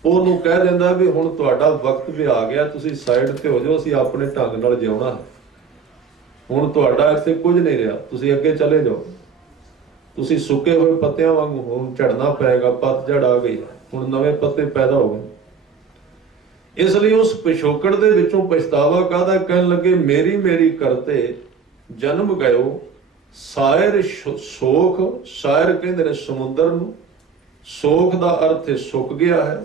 ਉਹਨੂੰ ਕਹਿ ਦਿੰਦਾ ਵੀ ਹੁਣ ਤੁਹਾਡਾ ਵਕਤ ਵੀ ਆ ਗਿਆ, ਤੁਸੀਂ ਸਾਈਡ ਤੇ ਹੋ ਜਾਓ, ਅਸੀਂ ਆਪਣੇ ਢੰਗ ਨਾਲ ਜਿਉਣਾ ਹੈ, ਹੁਣ ਤੁਹਾਡਾ ਇੱਥੇ ਕੁਝ ਨਹੀਂ ਰਿਹਾ, ਤੁਸੀਂ ਅੱਗੇ ਚਲੇ ਜਾਓ। ਤੁਸੀਂ ਸੁੱਕੇ ਹੋਏ ਪੱਤਿਆਂ ਵਾਂਗੂ ਹੁਣ ਝੜਨਾ ਪਏਗਾ, ਪਤਝੜ ਆ ਗਈ, ਹੁਣ ਨਵੇਂ ਪੱਤੇ ਪੈਦਾ ਹੋ ਗਏ। ਇਸ ਲਈ ਉਸ ਪਿਛੋਕੜ ਦੇ ਵਿੱਚੋਂ ਪਛਤਾਵਾ ਕਾਹਦਾ। ਕਹਿਣ ਲੱਗੇ ਮੇਰੀ ਮੇਰੀ ਕਰਤੇ ਜਨਮ ਗਇਓ, ਸਾਇਰ ਸੋਖ। ਸਾਇਰ ਕਹਿੰਦੇ ਨੇ ਸਮੁੰਦਰ ਨੂੰ, ਸੋਖ ਦਾ ਅਰਥ ਸੁੱਕ ਗਿਆ ਹੈ।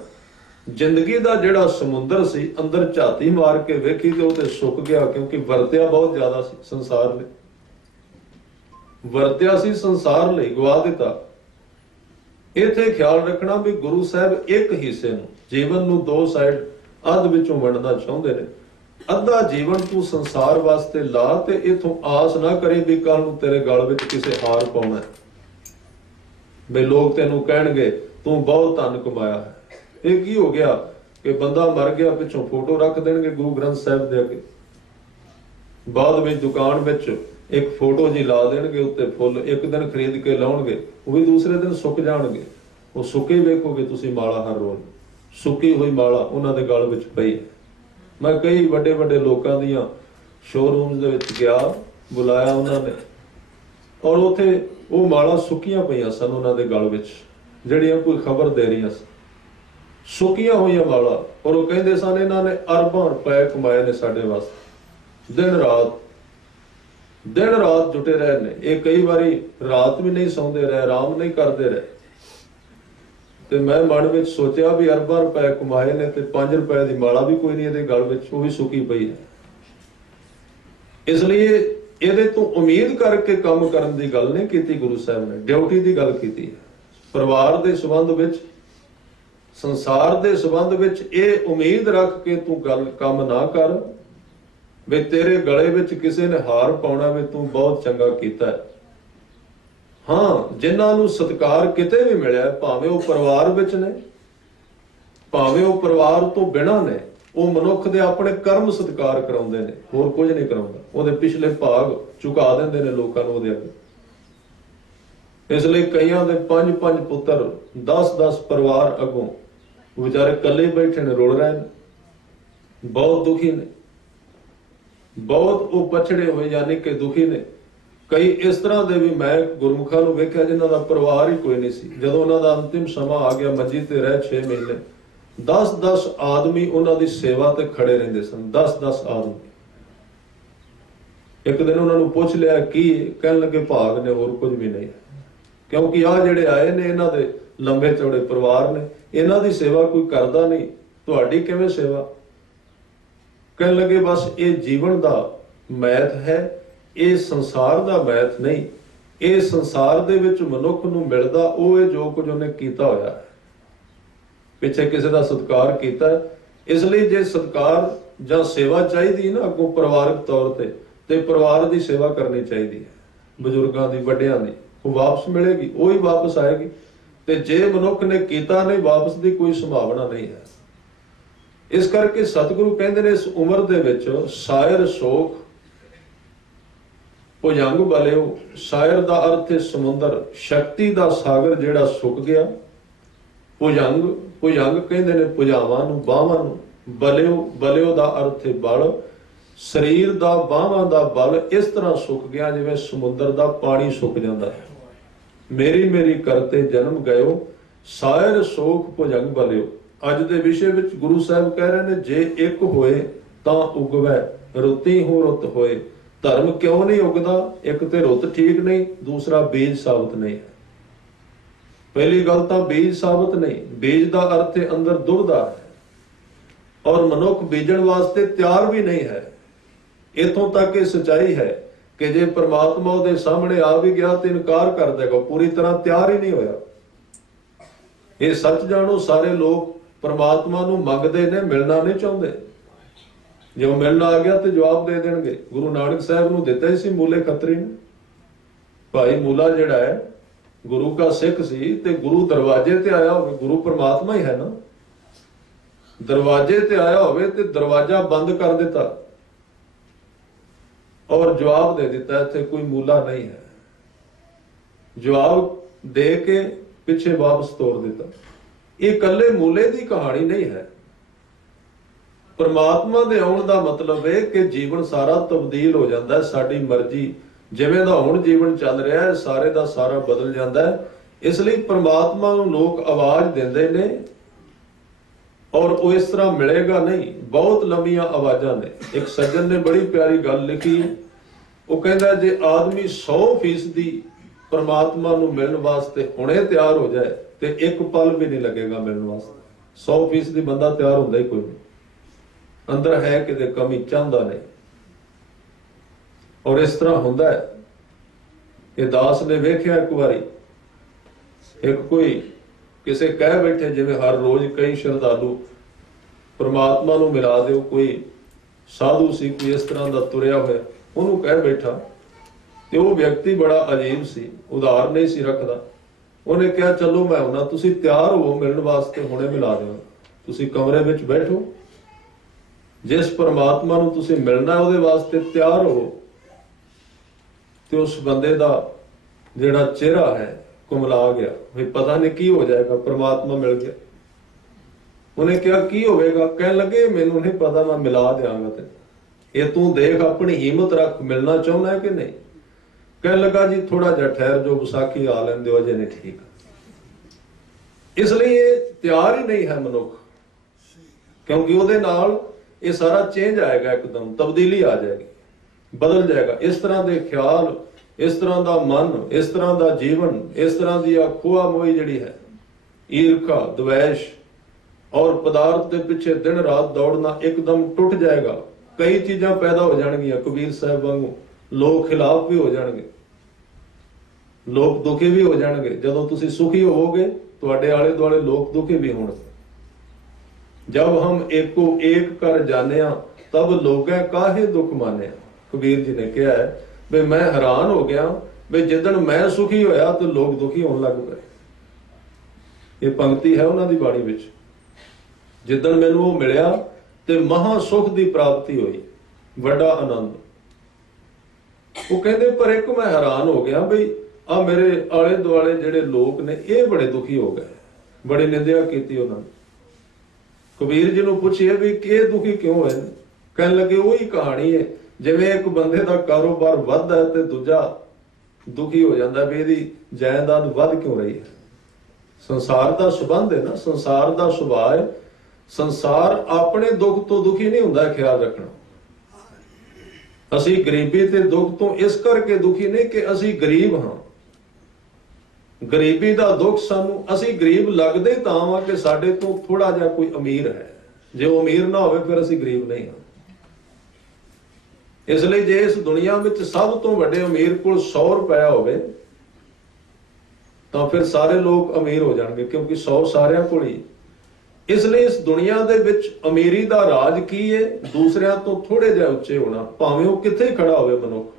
ਜ਼ਿੰਦਗੀ ਦਾ ਜਿਹੜਾ ਸਮੁੰਦਰ ਸੀ, ਅੰਦਰ ਝਾਤੀ ਮਾਰ ਕੇ ਵੇਖੀ ਤੇ ਉਹ ਤੇ ਸੁੱਕ ਗਿਆ, ਕਿਉਂਕਿ ਵਰਤਿਆ ਬਹੁਤ ਜ਼ਿਆਦਾ ਸੀ ਸੰਸਾਰ ਲਈ। ਵਰਤਿਆ ਸੀ ਸੰਸਾਰ ਲਈ, ਗਵਾ ਦਿੱਤਾ। ਇੱਥੇ ਖਿਆਲ ਰੱਖਣਾ ਵੀ ਗੁਰੂ ਸਾਹਿਬ ਇੱਕ ਹਿੱਸੇ ਨੂੰ, ਜੀਵਨ ਨੂੰ ਦੋ ਸਾਈਡ ਅੱਧ ਵਿੱਚੋਂ ਵੰਡਣਾ ਚਾਹੁੰਦੇ ਨੇ। ਅੱਧਾ ਜੀਵਨ ਤੂੰ ਸੰਸਾਰ ਵਾਸਤੇ ਲਾ ਤੇ ਇਥੋਂ ਆਸ ਨਾ ਕਰੇ ਵੀ ਕੱਲ ਨੂੰ ਤੇਰੇ ਗਲ ਵਿੱਚ ਕਿਸੇ ਹਾਰ ਪਾਉਣਾ, ਵੀ ਲੋਕ ਤੈਨੂੰ ਕਹਿਣਗੇ ਤੂੰ ਬਹੁਤ ਧਨ ਕਮਾਇਆ ਹੈ। ਇਹ ਕੀ ਹੋ ਗਿਆ ਕਿ ਬੰਦਾ ਮਰ ਗਿਆ, ਪਿੱਛੋਂ ਫੋਟੋ ਰੱਖ ਦੇਣਗੇ ਗੁਰੂ ਗ੍ਰੰਥ ਸਾਹਿਬ ਦੇ ਅੱਗੇ, ਬਾਅਦ ਵਿੱਚ ਦੁਕਾਨ ਵਿੱਚ ਇੱਕ ਫੋਟੋ ਜੀ ਲਾ ਦੇਣਗੇ ਉੱਤੇ ਫੁੱਲ, ਇੱਕ ਦਿਨ ਖਰੀਦ ਕੇ ਲਾਉਣਗੇ, ਉਹ ਵੀ ਦੂਸਰੇ ਦਿਨ ਸੁੱਕ ਜਾਣਗੇ। ਉਹ ਸੁੱਕੇ ਵੇਖੋਗੇ ਤੁਸੀਂ ਮਾਲਾ, ਹਰ ਰੋਜ਼ ਸੁੱਕੀ ਹੋਈ ਮਾਲਾ ਉਹਨਾਂ ਦੇ ਗਲ ਵਿੱਚ ਪਈ। ਮੈਂ ਕਈ ਵੱਡੇ ਵੱਡੇ ਲੋਕਾਂ ਦੀਆਂ ਸ਼ੋਰੂਮਸ ਦੇ ਵਿੱਚ ਗਿਆ, ਬੁਲਾਇਆ ਉਹਨਾਂ ਨੇ, ਔਰ ਉੱਥੇ ਉਹ ਮਾਲਾ ਸੁੱਕੀਆਂ ਪਈਆਂ ਸਨ ਉਹਨਾਂ ਦੇ ਗਲ ਵਿੱਚ, ਜਿਹੜੀਆਂ ਕੋਈ ਖਬਰ ਦੇ ਰਹੀਆਂ ਸਨ, ਸੁੱਕੀਆਂ ਹੋਈਆਂ ਮਾਲਾ। ਔਰ ਉਹ ਕਹਿੰਦੇ ਸਨ ਇਹਨਾਂ ਨੇ ਅਰਬਾਂ ਰੁਪਏ ਕਮਾਏ ਨੇ ਸਾਡੇ ਵਾਸਤੇ, ਦਿਨ ਰਾਤ ਜੁਟੇ ਰਹੇ ਨੇ। ਇਹ ਕਈ ਵਾਰੀ ਰਾਤ ਵੀ ਨਹੀਂ ਸੌਂਦੇ ਰਹੇ, ਆਰਾਮ ਨਹੀਂ ਕਰਦੇ ਰਹੇ। ਤੇ ਮੈਂ ਮਨ ਵਿੱਚ ਸੋਚਿਆ ਵੀ ਅਰਬਾਂ ਰੁਪਏ ਕਮਾਏ ਨੇ ਤੇ 5 ਰੁਪਏ ਦੀ ਮਾਲਾ ਵੀ ਕੋਈ ਨਹੀਂ ਇਹਦੇ ਗਲ ਵਿੱਚ, ਉਹ ਵੀ ਸੁੱਕੀ ਪਈ ਹੈ। ਇਸ ਲਈ ਇਹਦੇ ਤੋਂ ਉਮੀਦ ਕਰਕੇ ਕੰਮ ਕਰਨ ਦੀ ਗੱਲ ਨਹੀਂ ਕੀਤੀ ਗੁਰੂ ਸਾਹਿਬ ਨੇ, ਡਿਊਟੀ ਦੀ ਗੱਲ ਕੀਤੀ ਹੈ। ਪਰਿਵਾਰ ਦੇ ਸੰਬੰਧ ਵਿੱਚ, ਸੰਸਾਰ ਦੇ ਸੰਬੰਧ ਵਿੱਚ ਇਹ ਉਮੀਦ ਰੱਖ ਕੇ ਤੂੰ ਕੰਮ ਨਾ ਕਰ ਵੀ ਤੇਰੇ ਗਲੇ ਵਿੱਚ ਕਿਸੇ ਨੇ ਹਾਰ ਪਾਉਣਾ, ਵੀ ਤੂੰ ਬਹੁਤ ਚੰਗਾ ਕੀਤਾ ਹੈ। ਹਾਂ, ਜਿਨ੍ਹਾਂ ਨੂੰ ਸਤਿਕਾਰ ਕਿਤੇ ਵੀ ਮਿਲਿਆ, ਭਾਵੇਂ ਉਹ ਪਰਿਵਾਰ ਵਿੱਚ ਨੇ, ਭਾਵੇਂ ਉਹ ਪਰਿਵਾਰ ਤੋਂ ਬਿਨਾਂ ਨੇ, ਉਹ ਮਨੁੱਖ ਦੇ ਆਪਣੇ ਕਰਮ ਸਤਿਕਾਰ ਕਰਾਉਂਦੇ ਨੇ, ਹੋਰ ਕੁਝ ਨਹੀਂ ਕਰਾਉਂਦਾ। ਉਹਦੇ ਪਿਛਲੇ ਭਾਗ ਚੁਕਾ ਦਿੰਦੇ ਨੇ ਲੋਕਾਂ ਨੂੰ ਉਹਦੇ ਅੱਗੇ। ਇਸ ਲਈ ਕਈਆਂ ਦੇ 5-5 ਪੁੱਤਰ, 10-10 ਪਰਿਵਾਰ ਅੱਗੋਂ ਵਿਚਾਰੇ ਇਕੱਲੇ ਬੈਠੇ ਨੇ, ਰੁਲ ਰਹੇ ਨੇ, ਬਹੁਤ ਦੁਖੀ ਨੇ, ਬਹੁਤ ਉਹ ਪਛੜੇ ਹੋਏ ਯਾਨੀ ਕਿ ਦੁਖੀ ਨੇ। ਕਈ ਇਸ ਤਰ੍ਹਾਂ ਦੇ ਵੀ ਮੈਂ ਗੁਰਮੁਖਾਂ ਨੂੰ ਵੇਖਿਆ ਜਿਨ੍ਹਾਂ ਦਾ ਪਰਿਵਾਰ ਹੀ ਕੋਈ ਨਹੀਂ ਸੀ। ਜਦੋਂ ਉਹਨਾਂ ਦਾ ਅੰਤਿਮ ਸਮਾਂ ਆ ਗਿਆ, ਮੰਜੀ ਤੇ ਰਹਿ 6 ਮਹੀਨੇ, 10-10 ਆਦਮੀ ਉਹਨਾਂ ਦੀ ਸੇਵਾ ਤੇ ਖੜੇ ਰਹਿੰਦੇ ਸਨ। 10-10 ਆਦਮੀ। ਇੱਕ ਦਿਨ ਉਹਨਾਂ ਨੂੰ ਪੁੱਛ ਲਿਆ ਕੀ? ਕਹਿਣ ਲੱਗੇ ਭਾਗ ਨੇ, ਹੋਰ ਕੁਝ ਵੀ ਨਹੀਂ। ਕਿਉਂਕਿ ਆਹ ਜਿਹੜੇ ਆਏ ਨੇ ਇਹਨਾਂ ਦੇ ਲੰਬੇ ਚੌੜੇ ਪਰਿਵਾਰ ਨੇ, ਇਹਨਾਂ ਦੀ ਸੇਵਾ ਕੋਈ ਕਰਦਾ ਨਹੀਂ, ਤੁਹਾਡੀ ਕਿਵੇਂ ਸੇਵਾ? ਕਹਿਣ ਲੱਗੇ ਬਸ ਇਹ ਜੀਵਨ ਦਾ ਮੈਥ ਹੈ, ਇਹ ਸੰਸਾਰ ਦਾ ਮੈਥ ਨਹੀਂ। ਇਹ ਸੰਸਾਰ ਦੇ ਵਿੱਚ ਮਨੁੱਖ ਨੂੰ ਮਿਲਦਾ ਉਹ ਹੈ ਜੋ ਕੁਝ ਉਹਨੇ ਕੀਤਾ ਹੋਇਆ। ਪਿੱਛੇ ਕਿਸੇ ਦਾ ਸਤਿਕਾਰ ਕੀਤਾ, ਇਸ ਲਈ ਜੇ ਸਤਿਕਾਰ ਜਾਂ ਸੇਵਾ ਚਾਹੀਦੀ ਨਾ ਅੱਗੋਂ ਪਰਿਵਾਰਕ ਤੌਰ ਤੇ ਪਰਿਵਾਰ ਦੀ ਸੇਵਾ ਕਰਨੀ ਚਾਹੀਦੀ ਹੈ, ਬਜ਼ੁਰਗਾਂ ਦੀ, ਵੱਡਿਆਂ ਦੀ। ਉਹ ਵਾਪਸ ਮਿਲੇਗੀ, ਉਹੀ ਵਾਪਸ ਆਏਗੀ। ਤੇ ਜੇ ਮਨੁੱਖ ਨੇ ਕੀਤਾ ਨਹੀਂ, ਵਾਪਸ ਦੀ ਕੋਈ ਸੰਭਾਵਨਾ ਨਹੀਂ ਹੈ। ਇਸ ਕਰਕੇ ਸਤਿਗੁਰੂ ਕਹਿੰਦੇ ਨੇ ਇਸ ਉਮਰ ਦੇ ਵਿੱਚ ਸਾਇਰ ਸੋਖ ਭੁਜੰਗ ਬਲਿਓ। ਸਾਇਰ ਦਾ ਅਰਥ ਹੈ ਸਮੁੰਦਰ, ਸ਼ਕਤੀ ਦਾ ਸਾਗਰ ਜਿਹੜਾ ਸੁੱਕ ਗਿਆ। ਭੁਜੰਗ ਕਹਿੰਦੇ ਨੇ ਭੁਜਾਵਾਂ ਨੂੰ, ਬਾਹਾਂ ਨੂੰ। ਬਲਿਓ ਦਾ ਅਰਥ ਹੈ ਬਲ, ਸਰੀਰ ਦਾ, ਬਾਹਾਂ ਦਾ ਬਲ ਇਸ ਤਰ੍ਹਾਂ ਸੁੱਕ ਗਿਆ ਜਿਵੇਂ ਸਮੁੰਦਰ ਦਾ ਪਾਣੀ ਸੁੱਕ ਜਾਂਦਾ ਹੈ। ਮੇਰੀ ਕਰਤੇ ਜਨਮ ਗਇਓ, ਸਾਇਰ ਸੋਖ ਭੁਜੰਗ ਬਲਿਓ। ਅੱਜ ਦੇ ਵਿਸ਼ੇ ਵਿੱਚ ਗੁਰੂ ਸਾਹਿਬ ਕਹਿ ਰਹੇ ਨੇ, ਜੇ ਇੱਕ ਹੋਏ ਤਾਂ ਉਗਵੈ, ਰੁੱਤੀ ਹੋ ਰੁੱਤ ਹੋਏ। ਧਰਮ ਕਿਉਂ ਨਹੀਂ ਉਗਦਾ? ਇੱਕ ਤੇ ਰੁੱਤ ਠੀਕ ਨਹੀਂ, ਦੂਸਰਾ ਬੀਜ ਸਾਬਤ ਨਹੀਂ ਹੈ। ਪਹਿਲੀ ਗੱਲ ਤਾਂ ਬੀਜ ਸਾਬਤ ਨਹੀਂ। ਬੀਜ ਦਾ ਅਰਥ ਹੈ ਅੰਦਰ ਦੁਬਦਾ ਹੈ, ਔਰ ਮਨੁੱਖ ਬੀਜਣ ਵਾਸਤੇ ਤਿਆਰ ਵੀ ਨਹੀਂ ਹੈ। ਇੱਥੋਂ ਤੱਕ ਇਹ ਸੱਚਾਈ ਹੈ ਕਿ ਜੇ ਪ੍ਰਮਾਤਮਾ ਉਹਦੇ ਸਾਹਮਣੇ ਆ ਵੀ ਗਿਆ ਤੇ ਇਨਕਾਰ ਕਰ ਦੇਗਾ, ਪੂਰੀ ਤਰ੍ਹਾਂ ਤਿਆਰ ਹੀ ਨਹੀਂ ਹੋਇਆ। ਇਹ ਸੱਚ ਜਾਣੋ, ਸਾਰੇ ਲੋਕ ਪ੍ਰਮਾਤਮਾ ਨੂੰ ਮੰਗਦੇ ਨੇ, ਮਿਲਣਾ ਨਹੀਂ ਚਾਹੁੰਦੇ। ਜੇ ਉਹ ਮਿਲਣ ਆ ਗਿਆ ਤੇ ਜਵਾਬ ਦੇ ਦੇਣਗੇ। ਗੁਰੂ ਨਾਨਕ ਸਾਹਿਬ ਨੂੰ ਦਿੱਤਾ ਹੀ ਸੀ ਮੂਲੇ ਖੱਤਰੀ ਨੂੰ। ਭਾਈ ਮੂਲਾ ਜਿਹੜਾ ਹੈ ਗੁਰੂ ਦਾ ਸਿੱਖ ਸੀ, ਤੇ ਗੁਰੂ ਦਰਵਾਜ਼ੇ ਤੇ ਆਇਆ ਹੋਵੇ, ਗੁਰੂ ਪ੍ਰਮਾਤਮਾ ਹੀ ਹੈ ਨਾ, ਦਰਵਾਜ਼ੇ ਤੇ ਆਇਆ ਹੋਵੇ ਤੇ ਦਰਵਾਜ਼ਾ ਬੰਦ ਕਰ ਦਿੱਤਾ ਔਰ ਜਵਾਬ ਦੇ ਦਿੱਤਾ ਇੱਥੇ ਕੋਈ ਮੂਲਾ ਨਹੀਂ ਹੈ। ਜਵਾਬ ਦੇ ਕੇ ਪਿੱਛੇ ਵਾਪਸ ਤੋਰ ਦਿੱਤਾ। ਇਹ ਇਕੱਲੇ ਮੂਲੇ ਦੀ ਕਹਾਣੀ ਨਹੀਂ ਹੈ। ਪਰਮਾਤਮਾ ਦੇ ਆਉਣ ਦਾ ਮਤਲਬ ਹੈ ਕਿ ਜੀਵਨ ਸਾਰਾ ਤਬਦੀਲ ਹੋ ਜਾਂਦਾ ਹੈ। ਸਾਡੀ ਮਰਜ਼ੀ ਜਿਵੇਂ ਦਾ ਹੁਣ ਜੀਵਨ ਚੱਲ ਰਿਹਾ ਹੈ, ਸਾਰੇ ਦਾ ਸਾਰਾ ਬਦਲ ਜਾਂਦਾ ਹੈ। ਇਸ ਲਈ ਪਰਮਾਤਮਾ ਨੂੰ ਲੋਕ ਆਵਾਜ਼ ਦਿੰਦੇ ਨੇ, ਔਰ ਉਹ ਇਸ ਤਰ੍ਹਾਂ ਮਿਲੇਗਾ ਨਹੀਂ। ਬਹੁਤ ਲੰਮੀਆਂ ਆਵਾਜ਼ਾਂ ਨੇ। ਇੱਕ ਸੱਜਣ ਨੇ ਬੜੀ ਪਿਆਰੀ ਗੱਲ ਲਿਖੀ, ਉਹ ਕਹਿੰਦਾ ਜੇ ਆਦਮੀ 100% ਪਰਮਾਤਮਾ ਨੂੰ ਮਿਲਣ ਵਾਸਤੇ ਹੁਣੇ ਤਿਆਰ ਹੋ ਜਾਏ ਤੇ ਇੱਕ ਪਲ ਵੀ ਨਹੀਂ ਲੱਗੇਗਾ ਮਿਲਣ ਵਾਸਤੇ। 100% ਬੰਦਾ ਤਿਆਰ ਹੁੰਦਾ ਹੀ ਕੋਈ ਨਹੀਂ, ਅੰਦਰ ਹੈ ਕਿਤੇ ਕਮੀ, ਚਾਹੁੰਦਾ ਨਹੀਂ। ਔਰ ਇਸ ਤਰ੍ਹਾਂ ਹੁੰਦਾ ਹੈ। ਇਹ ਦਾਸ ਨੇ ਵੇਖਿਆ ਇੱਕ ਵਾਰੀ, ਇੱਕ ਕੋਈ ਕਿਸੇ ਕਹਿ ਬੈਠੇ, ਜਿਵੇਂ ਹਰ ਰੋਜ਼ ਕਈ ਸ਼ਰਧਾਲੂ ਪਰਮਾਤਮਾ ਨੂੰ ਮਿਲਾ ਦਿਓ, ਕੋਈ ਸਾਧੂ ਸੀ ਕੋਈ ਇਸ ਤਰ੍ਹਾਂ ਦਾ ਤੁਰਿਆ ਹੋਇਆ, ਉਹਨੂੰ ਕਹਿ ਬੈਠਾ। ਤੇ ਉਹ ਵਿਅਕਤੀ ਬੜਾ ਅਜੀਬ ਸੀ, ਉਧਾਰ ਨਹੀਂ ਸੀ ਰੱਖਦਾ। ਉਹਨੇ ਕਿਹਾ ਚਲੋ ਮੈਂ ਆਉਣਾ, ਤੁਸੀਂ ਤਿਆਰ ਹੋਵੋ ਮਿਲਣ ਵਾਸਤੇ, ਹੁਣੇ ਮਿਲਾ ਦਿਓ। ਤੁਸੀਂ ਕਮਰੇ ਵਿੱਚ ਬੈਠੋ, ਜਿਸ ਪਰਮਾਤਮਾ ਨੂੰ ਤੁਸੀਂ ਮਿਲਣਾ ਉਹਦੇ ਵਾਸਤੇ ਤਿਆਰ ਹੋਵੋ। ਤੇ ਉਸ ਬੰਦੇ ਦਾ ਜਿਹੜਾ ਚਿਹਰਾ ਹੈ ਕੁਮਲਾ ਗਿਆ, ਵੀ ਪਤਾ ਨਹੀਂ ਕੀ ਹੋ ਜਾਏਗਾ, ਪਰਮਾਤਮਾ ਮਿਲ ਗਿਆ। ਉਹਨੇ ਕਿਹਾ ਕੀ ਹੋਵੇਗਾ? ਕਹਿਣ ਲੱਗੇ ਮੈਨੂੰ ਨਹੀਂ ਪਤਾ, ਮੈਂ ਮਿਲਾ ਦਿਆਂਗਾ ਤੇ ਇਹ ਤੂੰ ਦੇਖ, ਆਪਣੀ ਹਿੰਮਤ ਰੱਖ, ਮਿਲਣਾ ਚਾਹੁੰਦਾ ਕਿ ਨਹੀਂ? ਕਹਿਣ ਲੱਗਾ ਜੀ ਥੋੜਾ ਜਿਹਾ ਠਹਿਰ ਜੋ, ਵਿਸਾਖੀ ਆ ਲੈਂਦੇ ਹੋ, ਅਜੇ ਨਹੀਂ ਠੀਕ। ਇਸ ਲਈ ਇਹ ਤਿਆਰ ਹੀ ਨਹੀਂ ਹੈ ਮਨੁੱਖ, ਕਿਉਂਕਿ ਉਹਦੇ ਨਾਲ ਇਹ ਸਾਰਾ ਚੇਂਜ ਆਏਗਾ, ਇੱਕਦਮ ਤਬਦੀਲੀ ਆ ਜਾਏਗੀ, ਬਦਲ ਜਾਏਗਾ। ਇਸ ਤਰ੍ਹਾਂ ਦੇ ਖਿਆਲ, ਇਸ ਤਰ੍ਹਾਂ ਦਾ ਮਨ, ਇਸ ਤਰ੍ਹਾਂ ਦਾ ਜੀਵਨ, ਇਸ ਤਰ੍ਹਾਂ ਦੀ ਖੋਆ ਮੋਈ ਜਿਹੜੀ ਹੈ, ਈਰਖਾ, ਦਵੈਸ਼ ਔਰ ਪਦਾਰਥ ਦੇ ਪਿੱਛੇ ਦਿਨ ਰਾਤ ਦੌੜਨਾ ਇੱਕਦਮ ਟੁੱਟ ਜਾਏਗਾ। ਕਈ ਚੀਜ਼ਾਂ ਪੈਦਾ ਹੋ ਜਾਣਗੀਆਂ ਕਬੀਰ ਸਾਹਿਬ ਵਾਂਗੂ। ਲੋਕ ਖਿਲਾਫ ਵੀ ਹੋ ਜਾਣਗੇ, ਲੋਕ ਦੁਖੀ ਵੀ ਹੋ ਜਾਣਗੇ। ਜਦੋਂ ਤੁਸੀਂ ਸੁਖੀ ਹੋਵੋਗੇ, ਤੁਹਾਡੇ ਆਲੇ ਦੁਆਲੇ ਲੋਕ ਦੁਖੀ ਵੀ ਹੋਣਗੇ। ਜਬ ਹਮ ਏਕੋ ਏਕ ਕਰ ਜਾਣਿਆ, ਤਬ ਲੋਗੈ ਕਾਹੇ ਦੁੱਖ ਮਾਨਿਆ। ਕਬੀਰ ਜੀ ਨੇ ਕਿਹਾ ਹੈ ਵੀ ਮੈਂ ਹੈਰਾਨ ਹੋ ਗਿਆ ਵੀ ਜਿੱਦਣ ਮੈਂ ਸੁਖੀ ਹੋਇਆ ਤੇ ਲੋਕ ਦੁਖੀ ਹੋਣ ਲੱਗ ਪਏ। ਇਹ ਪੰਕਤੀ ਹੈ ਉਹਨਾਂ ਦੀ ਬਾਣੀ ਵਿੱਚ। ਜਿੱਦਣ ਮੈਨੂੰ ਉਹ ਮਿਲਿਆ ਤੇ ਮਹਾ ਸੁਖ ਦੀ ਪ੍ਰਾਪਤੀ ਹੋਈ, ਵੱਡਾ ਆਨੰਦ। ਉਹ ਕਹਿੰਦੇ ਪਰ ਇੱਕ ਮੈਂ ਹੈਰਾਨ ਹੋ ਗਿਆ ਬਈ ਆ ਮੇਰੇ ਆਲੇ ਦੁਆਲੇ ਜਿਹੜੇ ਲੋਕ ਨੇ ਇਹ ਬੜੇ ਦੁਖੀ ਹੋ ਗਏ, ਬੜੀ ਨਿੰਦਿਆ ਕੀਤੀ ਉਹਨਾਂ ਨੇ। ਕਬੀਰ ਜੀ ਨੂੰ ਪੁੱਛਿਆ ਵੀ ਇਹ ਦੁਖੀ ਕਿਉਂ ਹੋਏ? ਕਹਿਣ ਲੱਗੇ ਉਹੀ ਕਹਾਣੀ ਹੈ, ਜਿਵੇਂ ਇੱਕ ਬੰਦੇ ਦਾ ਕਾਰੋਬਾਰ ਵੱਧਦਾ ਹੈ ਤੇ ਦੂਜਾ ਦੁਖੀ ਹੋ ਜਾਂਦਾ ਵੀ ਇਹਦੀ ਜਾਇਦਾਦ ਵੱਧ ਕਿਉਂ ਰਹੀ ਹੈ। ਸੰਸਾਰ ਦਾ ਸੰਬੰਧ ਹੈ ਨਾ, ਸੰਸਾਰ ਦਾ ਸੁਭਾਅ ਹੈ। ਸੰਸਾਰ ਆਪਣੇ ਦੁੱਖ ਤੋਂ ਦੁਖੀ ਨਹੀਂ ਹੁੰਦਾ, ਖਿਆਲ ਰੱਖਣਾ। ਅਸੀਂ ਗਰੀਬੀ ਤੇ ਦੁੱਖ ਤੋਂ ਇਸ ਕਰਕੇ ਦੁਖੀ ਨਹੀਂ ਕਿ ਅਸੀਂ ਗਰੀਬ ਹਾਂ। ਗਰੀਬੀ ਦਾ ਦੁੱਖ ਸਾਨੂੰ, ਅਸੀਂ ਗਰੀਬ ਲੱਗਦੇ ਤਾਂ ਵਾਂ ਕਿ ਸਾਡੇ ਤੋਂ ਥੋੜਾ ਜਿਹਾ ਕੋਈ ਅਮੀਰ ਹੈ। ਜੇ ਉਹ ਅਮੀਰ ਨਾ ਹੋਵੇ ਫਿਰ ਅਸੀਂ ਗਰੀਬ ਨਹੀਂ ਹਾਂ। ਇਸ ਲਈ ਜੇ ਇਸ ਦੁਨੀਆ ਵਿੱਚ ਸਭ ਤੋਂ ਵੱਡੇ ਅਮੀਰ ਕੋਲ 100 ਰੁਪਇਆ ਹੋਵੇ ਤਾਂ ਫਿਰ ਸਾਰੇ ਲੋਕ ਅਮੀਰ ਹੋ ਜਾਣਗੇ, ਕਿਉਂਕਿ 100 ਸਾਰਿਆਂ ਕੋਲ ਹੀ। ਇਸ ਲਈ ਇਸ ਦੁਨੀਆ ਦੇ ਵਿੱਚ ਅਮੀਰੀ ਦਾ ਰਾਜ ਕੀ ਹੈ? ਦੂਸਰਿਆਂ ਤੋਂ ਥੋੜੇ ਜਿਹਾ ਉੱਚੇ ਹੋਣਾ, ਭਾਵੇਂ ਉਹ ਕਿੱਥੇ ਖੜਾ ਹੋਵੇ ਮਨੁੱਖ।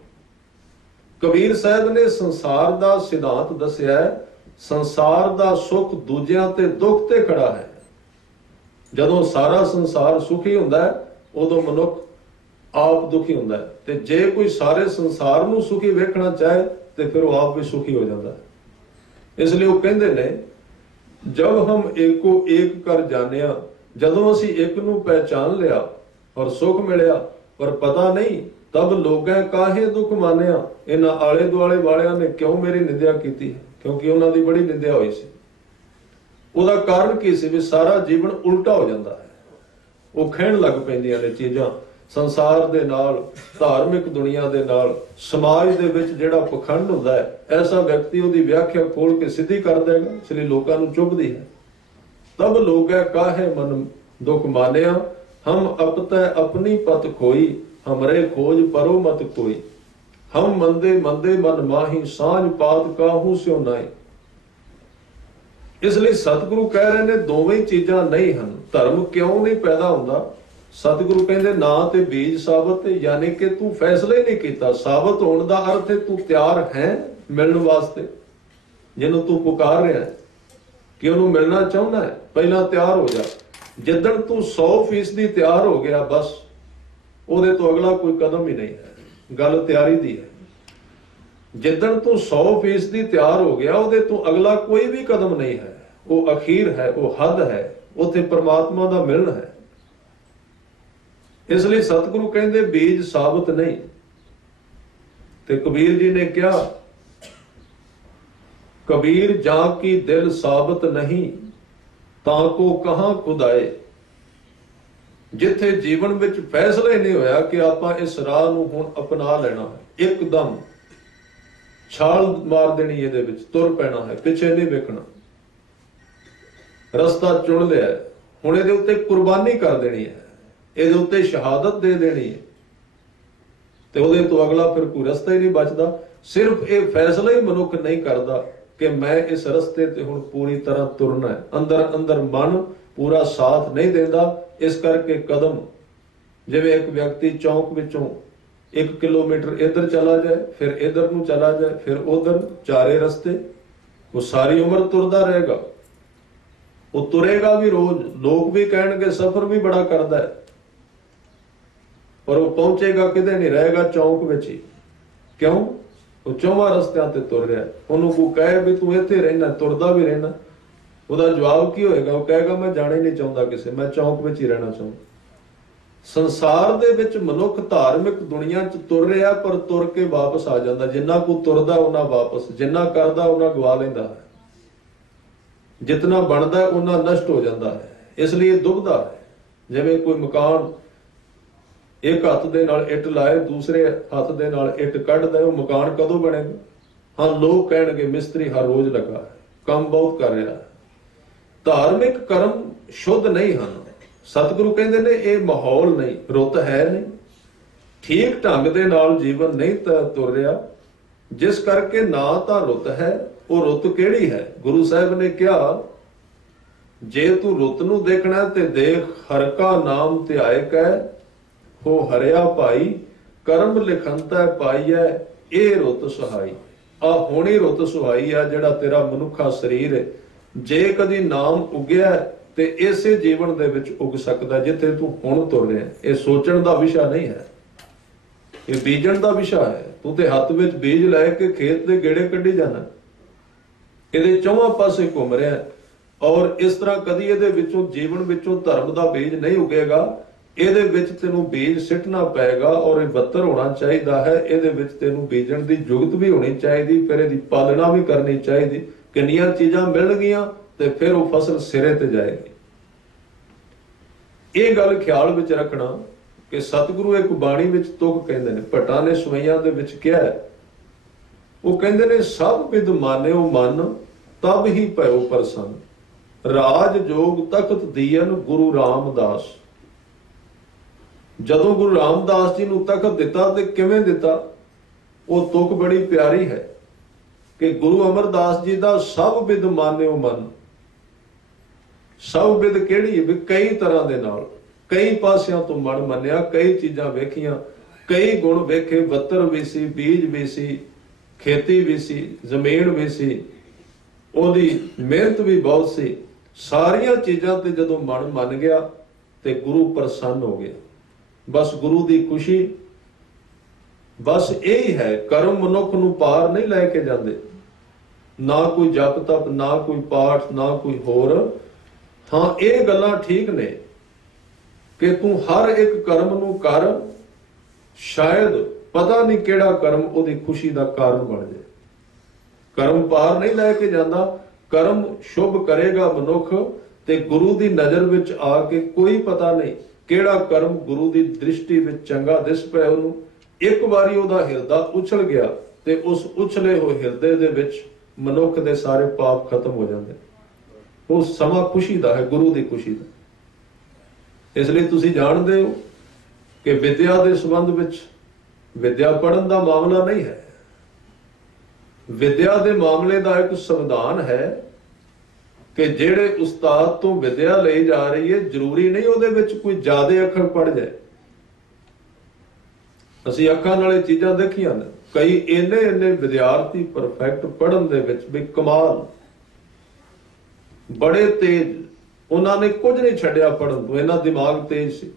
ਕਬੀਰ ਸਾਹਿਬ ਨੇ ਸੰਸਾਰ ਦਾ ਸਿਧਾਂਤ ਦੱਸਿਆ ਹੈ, ਸੰਸਾਰ ਦਾ ਸੁੱਖ ਦੂਜਿਆਂ ਤੇ ਦੁੱਖ ਤੇ ਖੜਾ ਹੈ। ਜਦੋਂ ਸਾਰਾ ਸੰਸਾਰ ਸੁਖੀ ਹੁੰਦਾ ਹੈ ਉਦੋਂ ਮਨੁੱਖ ਆਪ ਦੁਖੀ ਹੁੰਦਾ ਹੈ, ਤੇ ਜੇ ਕੋਈ ਸਾਰੇ ਸੰਸਾਰ ਨੂੰ ਸੁਖੀ ਵੇਖਣਾ ਚਾਹੇ ਤੇ ਫਿਰ ਉਹ ਆਪ ਵੀ ਸੁਖੀ ਹੋ ਜਾਂਦਾ ਹੈ। ਇਸ ਲਈ ਉਹ ਕਹਿੰਦੇ ਨੇ ਜਬ ਹਮ ਏਕੋ ਏਕ ਕਰ ਜਾਣਿਆ, ਜਦੋਂ ਅਸੀਂ ਇੱਕ ਨੂੰ ਪਹਿਚਾਨ ਲਿਆ ਔਰ ਸੁਖ ਮਿਲਿਆ ਪਰ ਪਤਾ ਨਹੀਂ ਤਬ ਲੋਕਾਂ ਕਾਹੇ ਦੁੱਖ ਮਾਨਿਆ। ਇਹਨਾਂ ਆਲੇ ਦੁਆਲੇ ਵਾਲਿਆਂ ਨੇ ਕਿਉਂ ਮੇਰੀ ਨਿੰਦਿਆ ਕੀਤੀ? ਕਿਉਂਕਿ ਉਹਨਾਂ ਦੀ ਬੜੀ ਨਿੰਦਿਆ ਹੋਈ ਸੀ। ਉਹਦਾ ਕਾਰਨ ਕੀ ਸੀ? ਵੀ ਸਾਰਾ ਜੀਵਨ ਉਲਟਾ ਹੋ ਜਾਂਦਾ ਹੈ। ਉਹ ਖਹਿਣ ਲੱਗ ਪੈਂਦੀਆਂ ਨੇ ਚੀਜ਼ਾਂ ਸੰਸਾਰ ਦੇ ਨਾਲ, ਧਾਰਮਿਕ ਦੁਨੀਆ ਦੇ ਨਾਲ। ਸਮਾਜ ਦੇ ਵਿੱਚ ਜਿਹੜਾ ਪਖੰਡ ਹੁੰਦਾ ਹੈ, ਐਸਾ ਵਿਅਕਤੀ ਉਹਦੀ ਵਿਆਖਿਆ ਖੋਲ ਕੇ ਸਿੱਧੀ ਕਰ ਦੇਗਾ, ਇਸ ਲਈ ਲੋਕਾਂ ਨੂੰ ਚੁੱਭਦੀ ਹੈ। ਤਬ ਲੋਗੈ ਕਾਹੇ ਮਨ ਦੁਖ ਮਾਨਿਆ, ਹਮ ਅਪਤੈ ਆਪਣੀ ਪਤ ਖੋਈ, ਹਮਰੇ ਖੋਜ ਪਰੋ ਮਤ ਕੋਈ। ਹਮ ਮੰਦੇ ਮੰਦੇ ਮਨ ਮਾਹੀ, ਸਾਂਝ ਪਾਤ ਕਾਹੂ ਸਿਉ ਨਾਈ। ਇਸ ਲਈ ਸਤਿਗੁਰੂ ਕਹਿ ਰਹੇ ਨੇ ਦੋਵੇਂ ਚੀਜ਼ਾਂ ਨਹੀਂ ਹਨ। ਧਰਮ ਕਿਉਂ ਨਹੀਂ ਪੈਦਾ ਹੁੰਦਾ? ਸਤਿਗੁਰੂ ਕਹਿੰਦੇ ਨਾ ਤੇ ਬੀਜ ਸਾਬਤ, ਯਾਨੀ ਕਿ ਤੂੰ ਫੈਸਲਾ ਹੀ ਨਹੀਂ ਕੀਤਾ। ਸਾਬਤ ਹੋਣ ਦਾ ਅਰਥ ਹੈ ਤੂੰ ਤਿਆਰ ਹੈ ਮਿਲਣ ਵਾਸਤੇ। ਜਿਹਨੂੰ ਤੂੰ ਪੁਕਾਰ ਰਿਹਾ ਹੈ ਕਿ ਉਹਨੂੰ ਮਿਲਣਾ ਚਾਹੁੰਦਾ ਹੈ, ਪਹਿਲਾਂ ਤਿਆਰ ਹੋ ਜਾ। ਜਿੱਦਣ ਤੂੰ 100% ਤਿਆਰ ਹੋ ਗਿਆ, ਬਸ ਉਹਦੇ ਤੋਂ ਅਗਲਾ ਕੋਈ ਕਦਮ ਹੀ ਨਹੀਂ ਹੈ। ਗੱਲ ਤਿਆਰੀ ਦੀ ਹੈ। ਜਿੱਦਣ ਤੂੰ 100% ਤਿਆਰ ਹੋ ਗਿਆ, ਉਹਦੇ ਤੋਂ ਅਗਲਾ ਕੋਈ ਵੀ ਕਦਮ ਨਹੀਂ ਹੈ। ਉਹ ਅਖੀਰ ਹੈ, ਉਹ ਹੱਦ ਹੈ, ਉੱਥੇ ਪਰਮਾਤਮਾ ਦਾ ਮਿਲਣ ਹੈ। ਇਸ ਲਈ ਸਤਿਗੁਰੂ ਕਹਿੰਦੇ ਬੀਜ ਸਾਬਤ ਨਹੀਂ। ਤੇ ਕਬੀਰ ਜੀ ਨੇ ਕਿਹਾ ਕਬੀਰ ਜਾਂ ਕੀ ਦਿਲ ਸਾਬਤ ਨਹੀਂ, ਤਾਂ ਕੋ ਕਹਾਂ ਖੁਦਾਏ। ਜਿੱਥੇ ਜੀਵਨ ਵਿੱਚ ਫੈਸਲਾ ਹੀ ਨਹੀਂ ਹੋਇਆ ਕਿ ਆਪਾਂ ਇਸ ਰਾਹ ਨੂੰ ਹੁਣ ਅਪਣਾ ਲੈਣਾ ਹੈ, ਇੱਕਦਮ ਛਾਲ ਮਾਰ ਦੇਣੀ, ਇਹਦੇ ਵਿੱਚ ਤੁਰ ਪੈਣਾ ਹੈ, ਪਿੱਛੇ ਨਹੀਂ ਵੇਖਣਾ। ਰਸਤਾ ਚੁਣ ਲਿਆ, ਹੁਣ ਇਹਦੇ ਉੱਤੇ ਕੁਰਬਾਨੀ ਕਰ ਦੇਣੀ ਹੈ, ਇਹਦੇ ਉੱਤੇ ਸ਼ਹਾਦਤ ਦੇ ਦੇਣੀ ਹੈ, ਤੇ ਉਹਦੇ ਤੋਂ ਅਗਲਾ ਫਿਰ ਕੋਈ ਰਸਤਾ ਹੀ ਨਹੀਂ ਬਚਦਾ। ਸਿਰਫ ਇਹ ਫੈਸਲਾ ਹੀ ਮਨੁੱਖ ਨਹੀਂ ਕਰਦਾ ਕਿ ਮੈਂ ਇਸ ਰਸਤੇ ਤੇ ਹੁਣ ਪੂਰੀ ਤਰ੍ਹਾਂ ਤੁਰਨਾ ਹੈ। ਅੰਦਰ ਅੰਦਰ ਮਨ ਪੂਰਾ ਸਾਥ ਨਹੀਂ ਦਿੰਦਾ। ਇਸ ਕਰਕੇ ਕਦਮ, ਜਿਵੇਂ ਇੱਕ ਵਿਅਕਤੀ ਚੌਂਕ ਵਿੱਚੋਂ 1 ਕਿਲੋਮੀਟਰ ਇੱਧਰ ਚਲਾ ਜਾਏ, ਫਿਰ ਇੱਧਰ ਨੂੰ ਚਲਾ ਜਾਏ, ਫਿਰ ਉਧਰ, ਚਾਰੇ ਰਸਤੇ, ਉਹ ਸਾਰੀ ਉਮਰ ਤੁਰਦਾ ਰਹੇਗਾ। ਉਹ ਤੁਰੇਗਾ ਵੀ ਰੋਜ਼, ਲੋਕ ਵੀ ਕਹਿਣਗੇ ਸਫ਼ਰ ਵੀ ਬੜਾ ਕਰਦਾ ਹੈ, ਪਰ ਉਹ ਪਹੁੰਚੇਗਾ ਕਿਤੇ ਨਹੀਂ, ਰਹੇਗਾ ਚੌਂਕ ਵਿੱਚ ਹੀ। ਕਿਉਂ? ਉਹ ਚੌਵਾਂ ਰਸਤਿਆਂ ਤੇ ਤੁਰ ਰਿਹਾ। ਉਹਨੂੰ ਕੋਈ ਕਹੇ ਵੀ ਤੂੰ ਇੱਥੇ ਰਹਿਣਾ, ਤੁਰਦਾ ਵੀ ਰਹਿਣਾ, ਉਹਦਾ ਜਵਾਬ ਕੀ ਹੋਏਗਾ? ਉਹ ਕਹੇਗਾ ਮੈਂ ਜਾਣਾ ਹੀ ਨਹੀਂ ਚਾਹੁੰਦਾ ਕਿਸੇ, ਮੈਂ ਚੌਂਕ ਵਿੱਚ ਹੀ ਰਹਿਣਾ ਚਾਹੁੰਦਾ। ਸੰਸਾਰ ਦੇ ਵਿੱਚ ਮਨੁੱਖ ਧਾਰਮਿਕ ਦੁਨੀਆ 'ਚ ਤੁਰ ਰਿਹਾ, ਪਰ ਤੁਰ ਕੇ ਵਾਪਸ ਆ ਜਾਂਦਾ। ਜਿੰਨਾ ਕੁ ਤੁਰਦਾ ਉਹਨਾਂ ਵਾਪਸ, ਜਿੰਨਾ ਕਰਦਾ ਉਹਨਾਂ ਗਵਾ ਲੈਂਦਾ ਹੈ, ਜਿਤਨਾ ਬਣਦਾ ਉਹਨਾਂ ਨਸ਼ਟ ਹੋ ਜਾਂਦਾ ਹੈ। ਇਸ ਲਈ ਇਹ ਦੁਬਦਾ ਹੈ। ਜਿਵੇਂ ਕੋਈ ਮਕਾਨ ਇੱਕ ਹੱਥ ਦੇ ਨਾਲ ਇੱਟ ਲਾਏ, ਦੂਸਰੇ ਹੱਥ ਦੇ ਨਾਲ ਇੱਟ ਕੱਢਦਾ, ਉਹ ਮਕਾਨ ਕਦੋਂ ਬਣੇਗਾ? ਹਾਂ, ਲੋਕ ਕਹਿਣਗੇ ਮਿਸਤਰੀ ਹਰ ਰੋਜ਼ ਲੱਗਾ ਹੈ, ਕੰਮ ਬਹੁਤ ਕਰ ਰਿਹਾ ਹੈ। ਧਾਰਮਿਕ ਕਰਮ ਸ਼ੁੱਧ ਨਹੀਂ ਹਨ। ਸਤਿਗੁਰੂ ਕਹਿੰਦੇ ਨੇ ਇਹ ਮਾਹੌਲ ਨਹੀਂ, ਰੁੱਤ ਹੈ ਨਹੀਂ, ਠੀਕ ਢੰਗ ਦੇ ਨਾਲ ਜੀਵਨ ਨਹੀਂ ਤੁਰ ਰਿਹਾ, ਜਿਸ ਕਰਕੇ ਨਾ ਤਾਂ ਰੁੱਤ ਹੈ। ਉਹ ਰੁੱਤ ਕਿਹੜੀ ਹੈ? ਗੁਰੂ ਸਾਹਿਬ ਨੇ ਕਿਹਾ ਜੇ ਤੂੰ ਰੁੱਤ ਨੂੰ ਦੇਖਣਾ ਤੇ ਦੇਖ ਹਰ ਕਾ ਨਾਮ ਧਿਆਏ ਕੈ, ਹੋ ਹਰਿਆ ਭਾਈ ਕਰਮ ਲਿਖੰਤੈ ਪਾਈਐ, ਇਹ ਰੁੱਤ ਸੁਹਾਈ। ਆ ਹੋਣੀ ਰੁੱਤ ਸੁਹਾਈ ਆ, ਜਿਹੜਾ ਤੇਰਾ ਮਨੁੱਖਾ ਸਰੀਰ ਹੈ। ਜੇ ਕਦੀ ਨਾਮ ਉਗਿਆ ਤੇ ਇਸੇ ਜੀਵਨ ਦੇ ਵਿੱਚ ਉਗ ਸਕਦਾ ਜਿੱਥੇ ਤੂੰ ਹੁਣ ਤੁਰ ਰਿਹਾ। ਇਹ ਸੋਚਣ ਦਾ ਵਿਸ਼ਾ ਨਹੀਂ ਹੈ, ਇਹ ਬੀਜਣ ਦਾ ਵਿਸ਼ਾ ਹੈ। ਤੂੰ ਤੇ ਹੱਥ ਵਿੱਚ ਬੀਜ ਲੈ ਕੇ ਖੇਤ ਦੇ ਗੇੜੇ ਕੱਢੀ ਜਾਣਾ, ਇਹਦੇ ਚੌਹਾਂ ਪਾਸੇ ਘੁੰਮ ਰਿਹਾ। ਔਰ ਇਸ ਤਰ੍ਹਾਂ ਕਦੀ ਇਹਦੇ ਵਿੱਚੋਂ ਜੀਵਨ ਵਿੱਚੋਂ ਧਰਮ ਦਾ ਬੀਜ ਨਹੀਂ ਉਗੇਗਾ। ਇਹਦੇ ਵਿੱਚ ਤੈਨੂੰ ਬੀਜ ਸਿੱਟਣਾ ਪਏਗਾ ਔਰ ਇਹ ਬੱਤਰ ਹੋਣਾ ਚਾਹੀਦਾ ਹੈ। ਇਹਦੇ ਵਿੱਚ ਤੈਨੂੰ ਬੀਜਣ ਦੀ ਜੁਗਤ ਵੀ ਹੋਣੀ ਚਾਹੀਦੀ, ਫਿਰ ਇਹਦੀ ਪਾਲਣਾ ਵੀ ਕਰਨੀ ਚਾਹੀਦੀ। ਕਿੰਨੀਆਂ ਚੀਜ਼ਾਂ ਮਿਲਣਗੀਆਂ ਤੇ ਫਿਰ ਉਹ ਫਸਲ ਸਿਰੇ ਤੇ ਜਾਏਗੀ। ਇਹ ਗੱਲ ਖਿਆਲ ਵਿੱਚ ਰੱਖਣਾ ਕਿ ਸਤਿਗੁਰੂ ਇੱਕ ਬਾਣੀ ਵਿੱਚ ਤੁਕ ਕਹਿੰਦੇ ਨੇ, ਭੱਟਾਂ ਨੇ ਸਵਈਆਂ ਦੇ ਵਿੱਚ ਕਿਹਾ ਹੈ, ਉਹ ਕਹਿੰਦੇ ਨੇ ਸਭ ਵਿਦ ਮਾਨਿਓ ਮਨ ਤਬ ਹੀ ਭਇਓ ਪ੍ਰਸੰਨ, ਰਾਜ ਜੋਗ ਤਖਤ ਦੀਨ ਗੁਰੂ ਰਾਮਦਾਸ। ਜਦੋਂ ਗੁਰੂ ਰਾਮਦਾਸ ਜੀ ਨੂੰ ਤਖਤ ਦਿੱਤਾ ਤੇ ਕਿਵੇਂ ਦਿੱਤਾ? ਉਹ ਤੁਕ ਬੜੀ ਪਿਆਰੀ ਹੈ ਕਿ ਗੁਰੂ ਅਮਰਦਾਸ ਜੀ ਦਾ ਸਭ ਵਿਦ ਮਾਨਿਓ ਮਨ। ਸਭ ਵਿਦ ਕਿਹੜੀ? ਵੀ ਕਈ ਤਰ੍ਹਾਂ ਦੇ ਨਾਲ, ਕਈ ਪਾਸਿਆਂ ਤੋਂ ਮਨ ਮੰਨਿਆ, ਕਈ ਚੀਜ਼ਾਂ ਵੇਖੀਆਂ, ਕਈ ਗੁਣ ਵੇਖੇ। ਬੱਤਰ ਵੀ ਸੀ, ਬੀਜ ਵੀ ਸੀ, ਖੇਤੀ ਵੀ ਸੀ, ਜ਼ਮੀਨ ਵੀ ਸੀ, ਉਹਦੀ ਮਿਹਨਤ ਵੀ ਬਹੁਤ ਸੀ। ਸਾਰੀਆਂ ਚੀਜ਼ਾਂ ਤੇ ਜਦੋਂ ਮਨ ਮੰਨ ਗਿਆ ਤੇ ਗੁਰੂ ਪ੍ਰਸੰਨ ਹੋ ਗਿਆ। ਬਸ ਗੁਰੂ ਦੀ ਖੁਸ਼ੀ, ਬਸ ਇਹ ਹੈ। ਕਰਮ ਮਨੁੱਖ ਨੂੰ ਪਾਰ ਨਹੀਂ ਲੈ ਕੇ ਜਾਂਦੇ, ਨਾ ਕੋਈ ਜਪ ਤਪ, ਨਾ ਕੋਈ ਪਾਠ, ਨਾ ਕੋਈ ਹੋਰ। ਹਾਂ, ਇਹ ਗੱਲਾਂ ਠੀਕ ਨੇ ਕਿ ਤੂੰ ਹਰ ਇੱਕ ਕਰਮ ਨੂੰ ਕਰ, ਸ਼ਾਇਦ ਪਤਾ ਨਹੀਂ ਕਿਹੜਾ ਕਰਮ ਉਹਦੀ ਖੁਸ਼ੀ ਦਾ ਕਾਰਨ ਬਣ ਜਾਏ। ਕਰਮ ਪਾਰ ਨਹੀਂ ਲੈ ਕੇ ਜਾਂਦਾ। ਕਰਮ ਸ਼ੁਭ ਕਰੇਗਾ ਮਨੁੱਖ ਤੇ ਗੁਰੂ ਦੀ ਨਜ਼ਰ ਵਿੱਚ ਆ ਕੇ ਕੋਈ ਪਤਾ ਨਹੀਂ ਕਿਹੜਾ ਕਰਮ ਗੁਰੂ ਦੀ ਦ੍ਰਿਸ਼ਟੀ ਵਿੱਚ ਚੰਗਾ ਦਿਸ ਪਿਆ ਉਹਨੂੰ। ਇੱਕ ਵਾਰੀ ਉਹਦਾ ਹਿਰਦਾ ਉਛਲ ਗਿਆ ਤੇ ਉਸ ਉਛਲੇ ਹੋਏ ਹਿਰਦੇ ਦੇ ਵਿੱਚ ਮਨੁੱਖ ਦੇ ਸਾਰੇ ਪਾਪ ਖਤਮ ਹੋ ਜਾਂਦੇ। ਉਹ ਸਮਾਂ ਖੁਸ਼ੀ ਦਾ ਹੈ, ਗੁਰੂ ਦੀ ਖੁਸ਼ੀ ਦਾ। ਇਸ ਲਈ ਤੁਸੀਂ ਜਾਣਦੇ ਹੋ ਕਿ ਵਿਦਿਆ ਦੇ ਸੰਬੰਧ ਵਿੱਚ ਵਿਦਿਆ ਪੜ੍ਹਨ ਦਾ ਮਾਮਲਾ ਨਹੀਂ ਹੈ। ਵਿਦਿਆ ਦੇ ਮਾਮਲੇ ਦਾ ਇੱਕ ਸੰਵਿਧਾਨ ਹੈ ਕਿ ਜਿਹੜੇ ਉਸਤਾਦ ਤੋਂ ਵਿਦਿਆ ਲਈ ਜਾ ਰਹੀ ਹੈ, ਜ਼ਰੂਰੀ ਨਹੀਂ ਉਹਦੇ ਵਿੱਚ ਕੋਈ ਜ਼ਿਆਦਾ ਅੱਖਰ ਪੜ ਜਾਏ। ਅਸੀਂ ਅੱਖਾਂ ਨਾਲੇ ਚੀਜ਼ਾਂ ਦੇਖੀਆਂ ਨੇ, ਕਈ ਇੰਨੇ ਵਿਦਿਆਰਥੀ ਪਰਫੈਕਟ ਪੜ੍ਹਨ ਦੇ ਵਿੱਚ ਵੀ ਕਮਾਲ, ਬੜੇ ਤੇਜ਼, ਉਹਨਾਂ ਨੇ ਕੁਝ ਨਹੀਂ ਛੱਡਿਆ ਪੜ੍ਹਨ ਤੋਂ, ਇਹਨਾਂ ਦਿਮਾਗ ਤੇਜ਼ ਸੀ।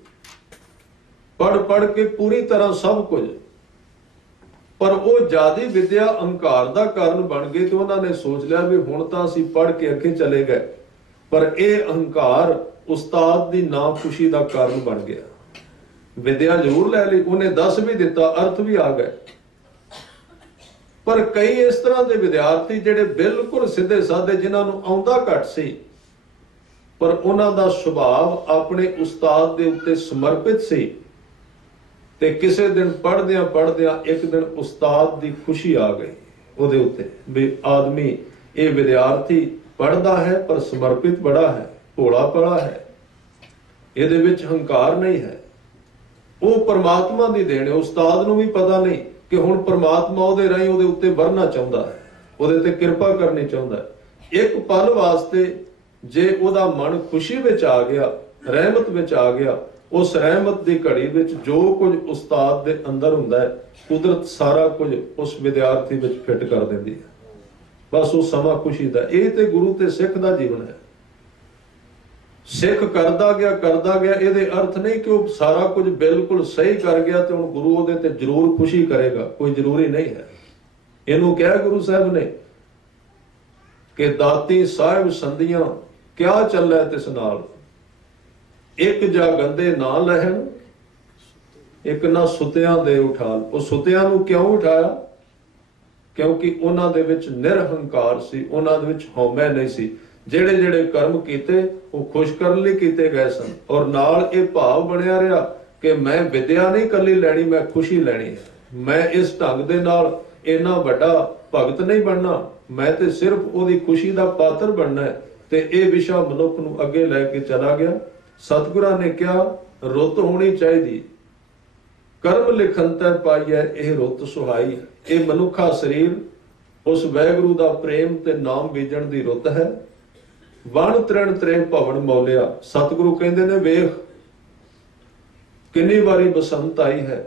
ਪੜ੍ਹ ਕੇ ਪੂਰੀ ਤਰ੍ਹਾਂ ਸਭ ਕੁਝ, ਪਰ ਉਹ ਜ਼ਿਆਦੀ ਵਿਦਿਆ ਅਹੰਕਾਰ ਦਾ ਕਾਰਨ ਬਣ ਗਈ ਤੇ ਉਹਨਾਂ ਨੇ ਸੋਚ ਲਿਆ ਵੀ ਹੁਣ ਤਾਂ ਅਸੀਂ ਪੜ੍ਹ ਕੇ ਅੱਗੇ ਚਲੇ ਗਏ, ਪਰ ਇਹ ਅਹੰਕਾਰ ਉਸਤਾਦ ਦੀ ਨਾ ਖੁਸ਼ੀ ਦਾ ਕਾਰਨ ਬਣ ਗਿਆ। ਵਿਦਿਆ ਜ਼ਰੂਰ ਲੈ ਲਈ, ਉਹਨੇ ਦੱਸ ਵੀ ਦਿੱਤਾ, ਅਰਥ ਵੀ ਆ ਗਏ, ਪਰ ਕਈ ਇਸ ਤਰ੍ਹਾਂ ਦੇ ਵਿਦਿਆਰਥੀ ਜਿਹੜੇ ਬਿਲਕੁਲ ਸਿੱਧੇ ਸਾਦੇ, ਜਿਨ੍ਹਾਂ ਨੂੰ ਆਉਂਦਾ ਘੱਟ ਸੀ, ਪਰ ਉਹਨਾਂ ਦਾ ਸੁਭਾਅ ਆਪਣੇ ਉਸਤਾਦ ਦੇ ਉੱਤੇ ਸਮਰਪਿਤ ਸੀ। ਤੇ ਕਿਸੇ ਦਿਨ ਪੜ੍ਹਦਿਆਂ ਇੱਕ ਦਿਨ ਉਸਤਾਦ ਦੀ ਖੁਸ਼ੀ ਆ ਗਈ ਉਹਦੇ ਉੱਤੇ ਵੀ ਆਦਮੀ, ਇਹ ਵਿਦਿਆਰਥੀ ਪੜ੍ਹਦਾ ਹੈ ਪਰ ਸਮਰਪਿਤ ਬੜਾ ਹੈ, ਭੋਲਾ ਭਲਾ ਹੈ, ਇਹਦੇ ਵਿੱਚ ਹੰਕਾਰ ਨਹੀਂ ਹੈ। ਉਹ ਪਰਮਾਤਮਾ ਦੀ ਦੇਣ ਹੈ। ਉਸਤਾਦ ਨੂੰ ਵੀ ਪਤਾ ਨਹੀਂ ਕਿ ਹੁਣ ਪਰਮਾਤਮਾ ਉਹਦੇ ਰਾਹੀਂ ਉਹਦੇ ਉੱਤੇ ਵਰਨਾ ਚਾਹੁੰਦਾ ਹੈ, ਉਹਦੇ ਤੇ ਕਿਰਪਾ ਕਰਨੀ ਚਾਹੁੰਦਾ ਹੈ। ਇੱਕ ਪਲ ਵਾਸਤੇ ਜੇ ਉਹਦਾ ਮਨ ਖੁਸ਼ੀ ਵਿੱਚ ਆ ਗਿਆ, ਰਹਿਮਤ ਵਿੱਚ ਆ ਗਿਆ, ਉਸ ਰਹਿਮਤ ਦੀ ਘੜੀ ਵਿੱਚ ਜੋ ਕੁਝ ਉਸਤਾਦ ਦੇ ਅੰਦਰ ਹੁੰਦਾ ਹੈ, ਕੁਦਰਤ ਸਾਰਾ ਕੁਝ ਉਸ ਵਿਦਿਆਰਥੀ ਵਿੱਚ ਫਿੱਟ ਕਰ ਦਿੰਦੀ ਹੈ। ਬਸ ਉਹ ਸਮਾਂ ਖੁਸ਼ੀ ਦਾ। ਇਹ ਤੇ ਗੁਰੂ ਤੇ ਸਿੱਖ ਦਾ ਜੀਵਨ ਹੈ। ਸਿੱਖ ਕਰਦਾ ਗਿਆ, ਇਹਦੇ ਅਰਥ ਨਹੀਂ ਕਿ ਉਹ ਸਾਰਾ ਕੁਝ ਬਿਲਕੁਲ ਸਹੀ ਕਰ ਗਿਆ ਤੇ ਹੁਣ ਗੁਰੂ ਉਹਦੇ ਤੇ ਜ਼ਰੂਰ ਖੁਸ਼ੀ ਕਰੇਗਾ, ਕੋਈ ਜ਼ਰੂਰੀ ਨਹੀਂ ਹੈ। ਇਹਨੂੰ ਕਿਹਾ ਗੁਰੂ ਸਾਹਿਬ ਨੇ ਕਿ ਦਾਤੀ ਸਾਹਿਬ ਸੰਧੀਆਂ ਕਿਆ ਚੱਲੈ ਤਿਸ ਨਾਲ, ਇੱਕ ਜਾ ਗੰਦੇ ਨਾ ਲਹਿਣ, ਇੱਕ ਨਾ ਸੁਤਿਆਂ ਦੇ ਉਠਾਲ। ਉਹ ਸੁਤਿਆਂ ਨੂੰ ਕਿਉਂ ਉਠਾਇਆ? ਕਿਉਂਕਿ ਉਹਨਾਂ ਦੇ ਵਿੱਚ ਨਿਰਹੰਕਾਰ ਸੀ, ਉਹਨਾਂ ਦੇ ਵਿੱਚ ਹਉਮੈ ਨਹੀਂ ਸੀ। ਜਿਹੜੇ ਕਰਮ ਕੀਤੇ ਉਹ ਖੁਸ਼ ਕਰਨ ਲਈ ਕੀਤੇ ਗਏ ਸਨ, ਔਰ ਨਾਲ ਇਹ ਭਾਵ ਬਣਿਆ ਰਿਹਾ ਕਿ ਮੈਂ ਵਿਦਿਆ ਨਹੀਂ ਇਕੱਲੀ ਲੈਣੀ, ਮੈਂ ਖੁਸ਼ੀ ਲੈਣੀ ਹੈ। ਮੈਂ ਇਸ ਢੰਗ ਦੇ ਨਾਲ ਇੰਨਾ ਵੱਡਾ ਭਗਤ ਨਹੀਂ ਬਣਨਾ, ਮੈਂ ਤੇ ਸਿਰਫ ਉਹਦੀ ਖੁਸ਼ੀ ਦਾ ਪਾਤਰ ਬਣਨਾ ਹੈ। ਤੇ ਇਹ ਵਿਸ਼ਾ ਮਨੁੱਖ ਨੂੰ ਅੱਗੇ ਲੈ ਕੇ ਚਲਾ ਗਿਆ। ਸਤਿਗੁਰਾਂ ਨੇ ਕਿਹਾ ਰੁੱਤ ਹੋਣੀ ਚਾਹੀਦੀ, ਕਰਮ ਲਿਖੰਤੈ ਪਾਈਐ ਇਹ ਰੁੱਤ ਸੁਹਾਈ। ਇਹ ਮਨੁੱਖਾ ਸਰੀਰ ਉਸ ਵਾਹਿਗੁਰੂ ਦਾ ਪ੍ਰੇਮ ਤੇ ਨਾਮ ਬੀਜਣ ਦੀ ਰੁੱਤ ਹੈ। ਵਣ ਤ੍ਰਿਣ ਤ੍ਰੇ ਭਵਨ ਮੌਲਿਆ। ਸਤਿਗੁਰੂ ਕਹਿੰਦੇ ਨੇ ਵੇਖ ਕਿੰਨੀ ਵਾਰੀ ਬਸੰਤ ਆਈ ਹੈ,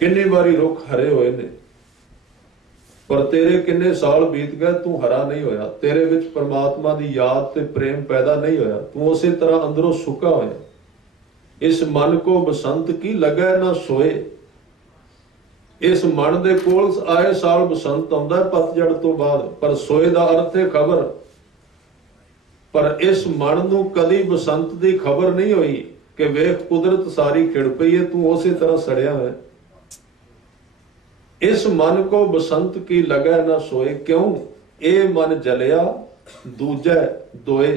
ਕਿੰਨੀ ਵਾਰੀ ਰੁੱਖ ਹਰੇ ਹੋਏ ਨੇ, पर तेरे किन्ने साल बीत गए, तू हरा नहीं होया, तेरे विच परमात्मा दी याद ते प्रेम पैदा नहीं होया, तू उसी तरह अंदरों सुक्का होया। इस मन को बसंत की लगै ना सोए। इस मन दे कोल आए साल बसंत आउंदा पतझड़ तो बाद, पर सोए दा अर्थ है खबर। पर इस मन नूं कदी बसंत दी खबर नहीं हुई कि वेख कुदरत सारी खिड़ पई है, तू उसी तरह सड़िया है। इस मन को बसंत की लगै ना सोए, क्यों ए मन जलिया दूजै दोए।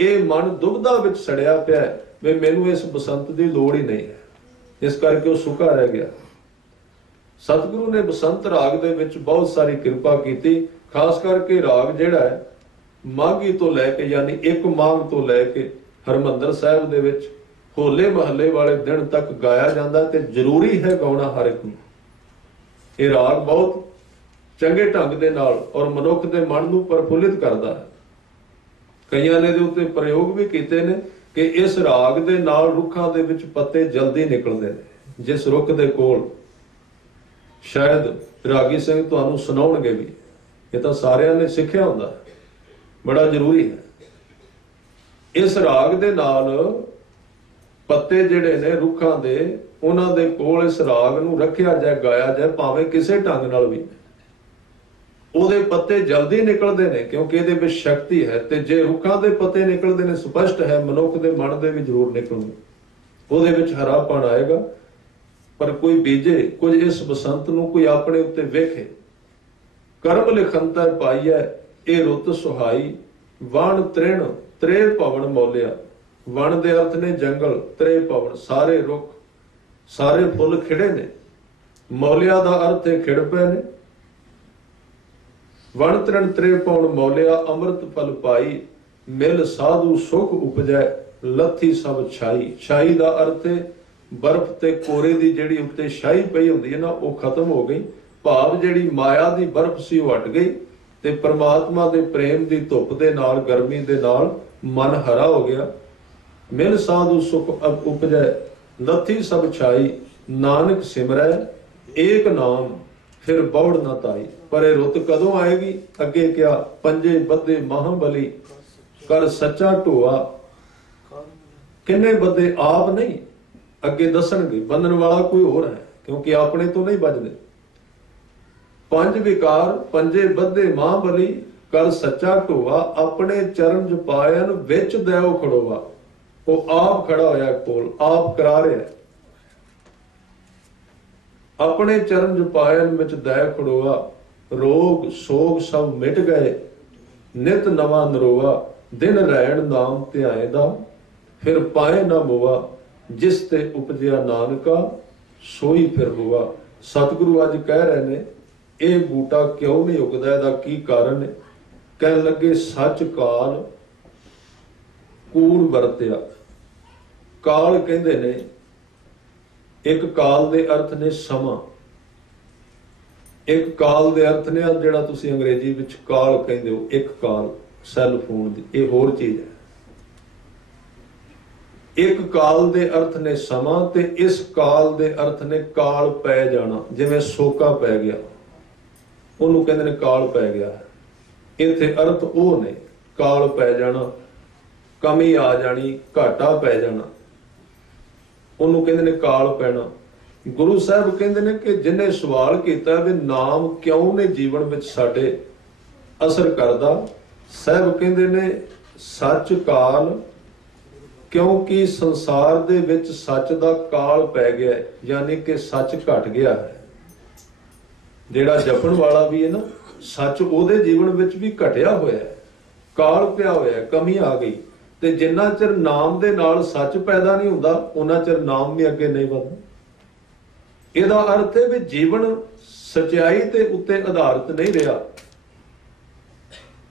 ए मन दुविधा विच सड़िया पिया वे मैनू इस बसंत की लोड़ ही नहीं है, इस करके वह सुखा रह गया। सतगुरु ने बसंत राग दे विच बहुत सारी कृपा की, खास करके राग जिहड़ा है माघी तो लैके यानी एक माघ तो लैके हरमंदर साहिब दे विच होले महल्ले वाले दिन तक गाया जाता ते जरूरी है गाउणा हर एक नूं। ये राग बहुत चंगे ढंग दे नाल और मनुख दे मन नूं प्रफुल्लित करता है। कईयां ने दे उत्ते प्रयोग भी कीते ने कि इस राग दे नाल रुखां दे विच पत्ते जल्दी निकलदे ने। जिस रुख दे कोल शायद रागी सिंह तुहानूं सुणाउणगे भी, ये तां सारिਆਂ ने सिੱਖਿਆ हुंदा, बड़ा जरूरी है। इस राग दे नाल पत्ते जिहड़े ने रुखां दे, उन्हां दे कोल इस राग नूं रखिया जाए, गाया जाए, भावें किसे ढंग नाल भी, ਉਹਦੇ पत्ते जल्दी निकलते हैं क्योंकि ये विच शक्ति है। तो जे रुखां दे पत्ते निकलते हैं स्पष्ट है मनुख दे मन दे भी जरूर निकलणगे, ਉਹਦੇ विच हरापन आएगा। पर कोई बीजे कुछ इस बसंत नूं कोई अपने उत्ते वेखे। कर्म लिखंता पाईऐ ये रुत सुहाई, वण तृण त्रे भवन मौलिया। वण दे अर्थ ने जंगल, त्रे भवन सारे रुख, सारे फुल खिड़े ने। मौलिया दा अर्थ है खिड़ पे ने। वण तृण त्रे भवन मौलिया, अमृत फल पाई, मिल साधु सुख उपजै, लथी सब छाई। छाई दा अर्थ है बर्फ ते कोरे दी जिहड़ी उत्ते शाही पई हुंदी है ना, वो खत्म हो गई। भाव जिहड़ी माया दी बर्फ सी वो हट गई ते परमात्मा दे प्रेम दी धुप दे नाल, गर्मी दे नाल मन हरा हो गया। मिल साधु सुख उपजै, लथी सब छाई, नानक सिमरै एक नाम, फिर बौड़ न ताई। पर ये रुत कदों आएगी? अगे क्या पंजे बदे महाबली, कर सच्चा ढोआ। किन्ने बदे आप नहीं, अगे दसणगे बंधन वाला कोई होर है, क्योंकि अपने तो नहीं बजदे। पंज विकार पंजे बदे महाबली, कर सच्चा ढोआ। अपने चरण जपायन विच दैव खड़ोवा। वो आप खड़ा होया कोल, आप करा रहा है। अपने चरण जपायन विच दैव खड़ोआ, रोग सोग सब मिट गए, नित नवा नरोआ। दिन रैण नाम ध्याए दा, फिर पाए ना मोआ, जिस ते उपजिया नानका सोई फिर हुआ। सतगुरु अज कह रहे ने ये बूटा क्यों नहीं उगदा, इहदा की कारण है? कह लगे सच काल कूड़ वरत्या। काल कहंदे ने, एक काल दे अर्थ ने समा, एक काल दे अर्थ ने जिहड़ा तुसीं अंग्रेजी विच काल कहंदे हो, एक काल सैल फोन दी, ये होर चीज है। एक काल दे अर्थ ने समा ते इस काल दे अर्थ ने काल पै जाना। जिवें सोका पै गया, ਉਹਨੂੰ ਕਹਿੰਦੇ ਨੇ ਕਾਲ ਪੈ ਗਿਆ। ਇੱਥੇ ਅਰਥ ਉਹ ਨੇ ਕਾਲ ਪੈ ਜਾਣਾ, ਕਮੀ ਆ ਜਾਣੀ, ਘਾਟਾ ਪੈ ਜਾਣਾ, ਉਹਨੂੰ ਕਹਿੰਦੇ ਨੇ ਕਾਲ ਪੈਣਾ। ਗੁਰੂ ਸਾਹਿਬ ਕਹਿੰਦੇ ਨੇ ਕਿ ਜਿਨੇ ਸਵਾਲ ਕੀਤਾ ਵੀ ਨਾਮ ਕਿਉਂ ਨੇ ਜੀਵਨ ਵਿੱਚ ਸਾਡੇ ਅਸਰ ਕਰਦਾ, ਸਾਹਿਬ ਕਹਿੰਦੇ ਨੇ ਸੱਚ ਕਾਲ, क्योंकि संसार दे विच सच दा काल पै गया है, यानी कि सच घट गया है। जिहड़ा जपण वाला भी है ना, सच उहदे जीवन विच भी घटिया होया है, काल पिया होया है, कमी आ गई। ते जिन्ना चिर नाम दे नाल सच पैदा नहीं हुंदा, उन्ना चिर नाम भी अगे नहीं वधदा। इहदा अर्थ है भी जीवन सच्चाई ते उत्ते आधारित नहीं रहा।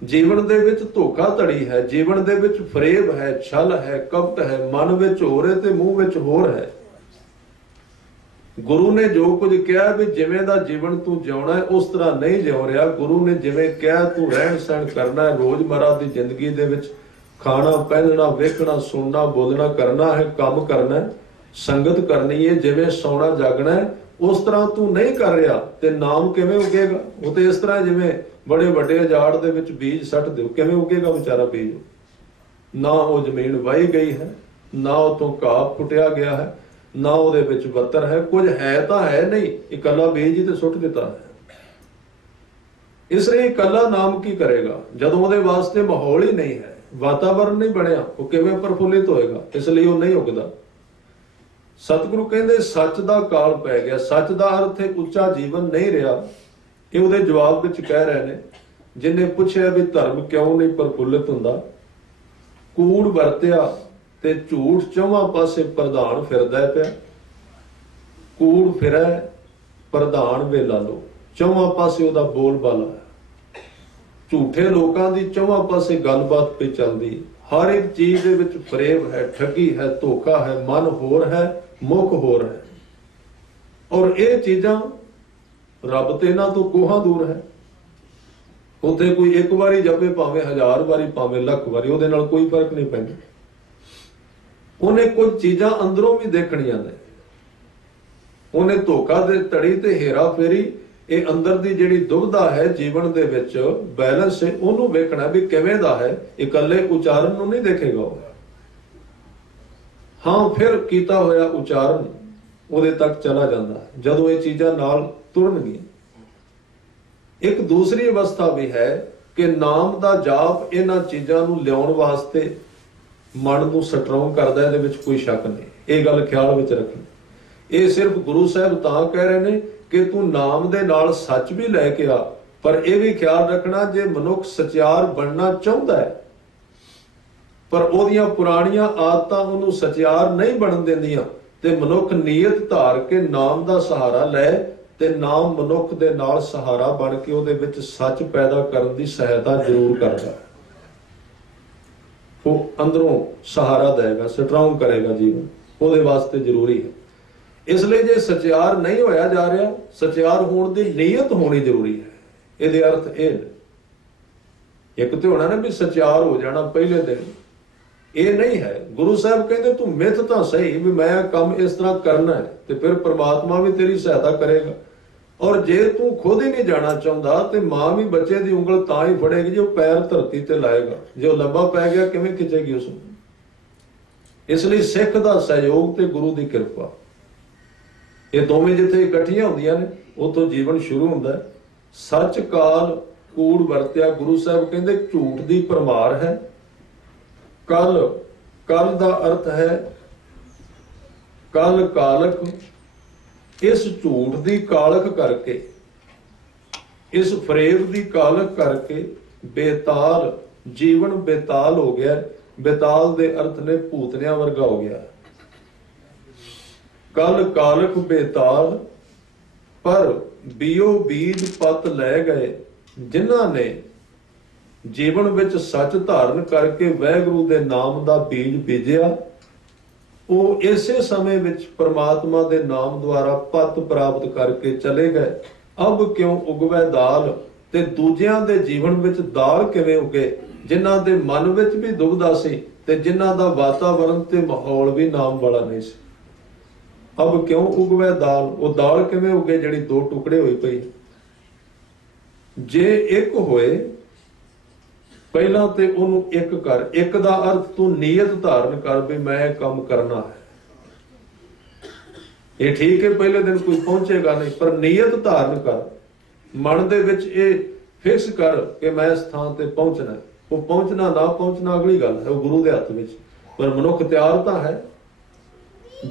जीवन दे विच धोखाधड़ी है, जीवन दे विच फरेब है, छल है, कपट है, मन विच हो रहे ते मूंह विच होर है। गुरु ने जो कुछ कहा भी जिवें दा जीवन तू जिउणा है उस तरह नहीं जिउ रहा। गुरु ने जिवें कहा तू रहन सहन करना है, रोजमर्रा दी जिंदगी दे विच खाना पहनना वेखना सुनना बोलना करना है, काम करना है, संगत करनी है, जिवें सौना जागना है उस तरह तू नहीं कर रहा ते नाम किवें उगेगा? वो तो इस तरह जिवें बड़े वड्डे उजाड़ दे विच बीज सट दो, किवें उगेगा बेचारा बीज? ना वो जमीन वाही गई है, ना उतों घाह पुटिया गया है, ना ਉਹਦੇ ਵਿੱਚ ਬੱਤਰ है, कुछ है तो है नहीं, इकल्ला बीज ही तो सुट दिता है। इसलिए इकल्ला नाम की करेगा जदों ਉਹਦੇ वास्ते माहौल ही नहीं है, वातावरण नहीं बनया, वो किवें प्रफुल्लित होएगा? इसलिए वो नहीं उगदा। सतगुरु कहते सच का काल पै गया। सच का अर्थ है उच्चा जीवन नहीं रहा। ये ਉਹਦੇ जवाब ਵਿੱਚ कह रहे ने, जिन्हें पूछया भी धर्म क्यों नहीं प्रफुल्लित हुंदा, कूड़ वरत्या ते झूठ चौहां पासे प्रधान फिरदा पिया। कूड़ फिरै प्रधान वेला लो, चौहां पासे ਉਹਦਾ बोलबाला है। झूठे लोगों की चौहां पासे गलबात पे चलती, हर एक चीज दे विच फरेब है, ठगी है, धोखा है, मन होर है, मुख होर है। और ये चीज़ां रब ते इन्हां तो कोहां दूर है। उत्थे कोई एक बारी जपे, भावें 1000 बारी, भावें लख बारी, ਉਹਦੇ ਨਾਲ कोई फर्क नहीं पैंदा। उन्हें कुछ चीज़ां अंदरों भी देखणियां ने। उन्हें धोखा दे धड़ी ते हेरा फेरी, ये अंदर दी जिहड़ी दुविधा है जीवन दे विच बैलेंस है, ਉਹਨੂੰ ਵੇਖਣਾ भी किवें दा है। इकल्ले उचारण ਨੂੰ नहीं देखेगा ਉਹ। हाँ, फिर कीता होया उचारण ਉਹਦੇ तक चला जाता है जदों ये चीज़ां नाल तुरनगियां। एक दूसरी अवस्था भी है कि नाम दा जाप इन्हां चीज़ां नूं लियाउण वास्ते मन नूं स्ट्रॉन्ग करदा, इहदे विच कोई शक नहीं। ये गल ख्याल विच रखनी। ये सिर्फ गुरु साहब तां कह रहे ने कि तू नाम दे नाल सच भी लैके आ, पर यह भी ख्याल रखना जे मनुख सचियार बनना चाहुंदा है पर ओदियां पुरानियां आदतां उहनूं सचियार नहीं बनन दिंदियां, ते मनुख नीयत धार के नाम दा सहारा लै ते नाम मनुख दे नाल सहारा बन के ਉਹਦੇ ਵਿੱਚ सच पैदा करन दी सहायता जरूर करदा है। वो अंदरों सहारा देगा, स्ट्रॉन्ग करेगा जीवन, ਉਹਦੇ वास्ते जरूरी है। इसलिए जे सचियार नहीं होया जा रहा, सचियार होने की नीयत होनी जरूरी है। ਇਹਦੇ अर्थ ਇਹ ਨੇ। एक तो होना ना भी सचियार हो जाना पहले दिन, ये नहीं है। गुरु साहब कहते तू मिथ तो सही भी मैं काम इस तरह करना है, तो फिर परमात्मा भी तेरी सहायता करेगा। और जे तू खुद ही नहीं जाना चाहता तो मां भी बच्चे की उंगल तां ही फड़ेगी जो पैर धरती ते लाएगा, जो लंबा पै गया किवें खिंचेगी उसनूं। इसलिए सिख दा सहयोग ते गुरु की कृपा, ये दोवें जिथे इकट्ठियां होंदियां ने उत्थों जीवन शुरू हुंदा है। सच काल कूड़ वरत्या, गुरु साहब कहते झूठ की भरमार है। कल, कल का अर्थ है कल कालक। इस झूठ की कालक करके, इस फरेब की कालक करके बेताल जीवन बेताल हो गया। बेताल दे अर्थ ने भूतनिया वर्गा हो गया। कल कालक बेताल, पर बीओ बीज पत लै गए, जिन्हां ने जीवन विच सच धारण करके वाहिगुरू दे नाम दा बीज बीजिया, वो इसे समय विच परमात्मा दे नाम द्वारा पत प्राप्त करके चले गए। अब क्यों उगवै दाल, ते दूजियां दे जीवन विच दाल किवें उगे जिन्हां दे मन विच भी दुविधा सी ते जिन्हां दा वातावरण ते माहौल भी नाम वाला नहीं सी। अब क्यों उगवै दाल, वो दाल किवें उगे जिहड़ी दो टुकड़े होई पई। जे एक होए पहला ते उहनूं एक कर। एक दा अर्थ तू नीयत धारण कर भी मैं काम करना है। ये ठीक है पहले दिन कोई पहुंचेगा नहीं, पर नीयत धारण कर, मन दे विच ये फिक्स कर कि मैं इस थां ते पहुंचना है। वो पहुंचना ना पहुंचना अगली गल है, वो गुरु दे हत्थ विच, पर मनुख तैयार तां है।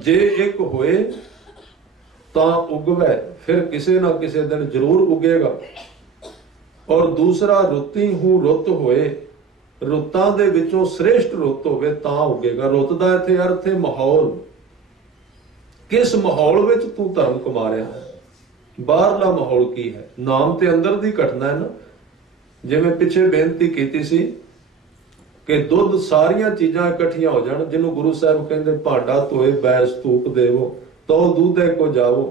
जे एक होए तां उगवै, फिर किसी ना किसी दिन जरूर उगेगा। और दूसरा रुती हूं रुत होए, रुतां दे विचों श्रेष्ठ रुत होवे तां उगेगा। रुत दा इत्थे अर्थ है माहौल। किस माहौल विच तू धर्म कमा रहा है, बाहरला माहौल की है। नाम ते अंदर दी घटना है ना, जिवें पिछे बेनती कीती सी कि दुध सारियां चीजां इकट्ठियां हो जाण, जिन्हों गुरु साहब कहंदे भांडा धोए बैर स्तूप देवो तो दूधे को जावो।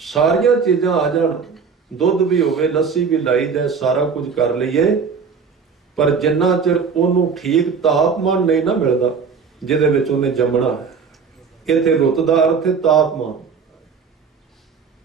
सारियां चीजां आ जाण, दुध भी होवे, लस्सी भी लाई जाए, सारा कुछ कर लईए, पर जिन्ना चिर ओनू ठीक तापमान नहीं ना मिलदा जिहदे विच ओने जमना है। इत्थे रुत दा अर्थ है तापमान।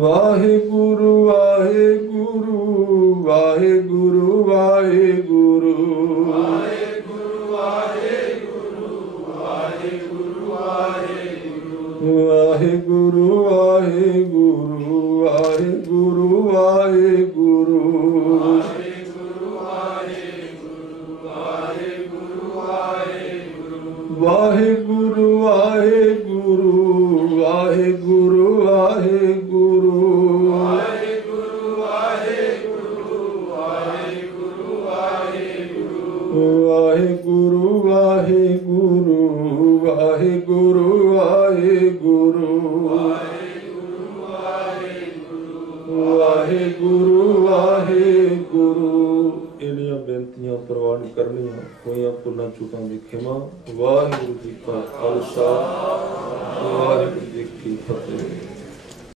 ਵਾਹਿਗੁਰੂ ਵਾਹਿਗੁਰੂ ਵਾਹਿਗੁਰੂ ਵਾਹਿਗੁਰੂ ਵਾਹਿਗੁਰੂ ਵਾਹਿਗੁਰੂ ਵਾਹਿਗੁਰੂ ਵਾਹਿਗੁਰੂ ਵਾਹਿਗੁਰੂ ਵਾਹਿਗੁਰੂ ਵਾਹਿਗੁਰੂ ਵਾਹਿਗੁਰੂ ਵਾਹਿਗੁਰੂ ਵਾਹਿਗੁਰੂ ਵਾਹਿਗੁਰੂ ਵਾਹਿਗੁਰੂ ਵਾਹਿਗੁਰੂ ਵਾਹਿਗੁਰੂ। ਇਹਨੀਆਂ ਬੇਨਤੀਆਂ ਪ੍ਰਵਾਨ ਕਰਨੀਆਂ ਹੋਈਆਂ ਭੁੱਲਾਂ ਚੁੱਕਾਂ ਦੀ ਖਿਮਾ। ਵਾਹਿਗੁਰੂ ਜੀ ਕਾ ਖਾਲਸਾ ਵਾਹਿਗੁਰੂ ਜੀ ਕੀ ਫਤਿਹ।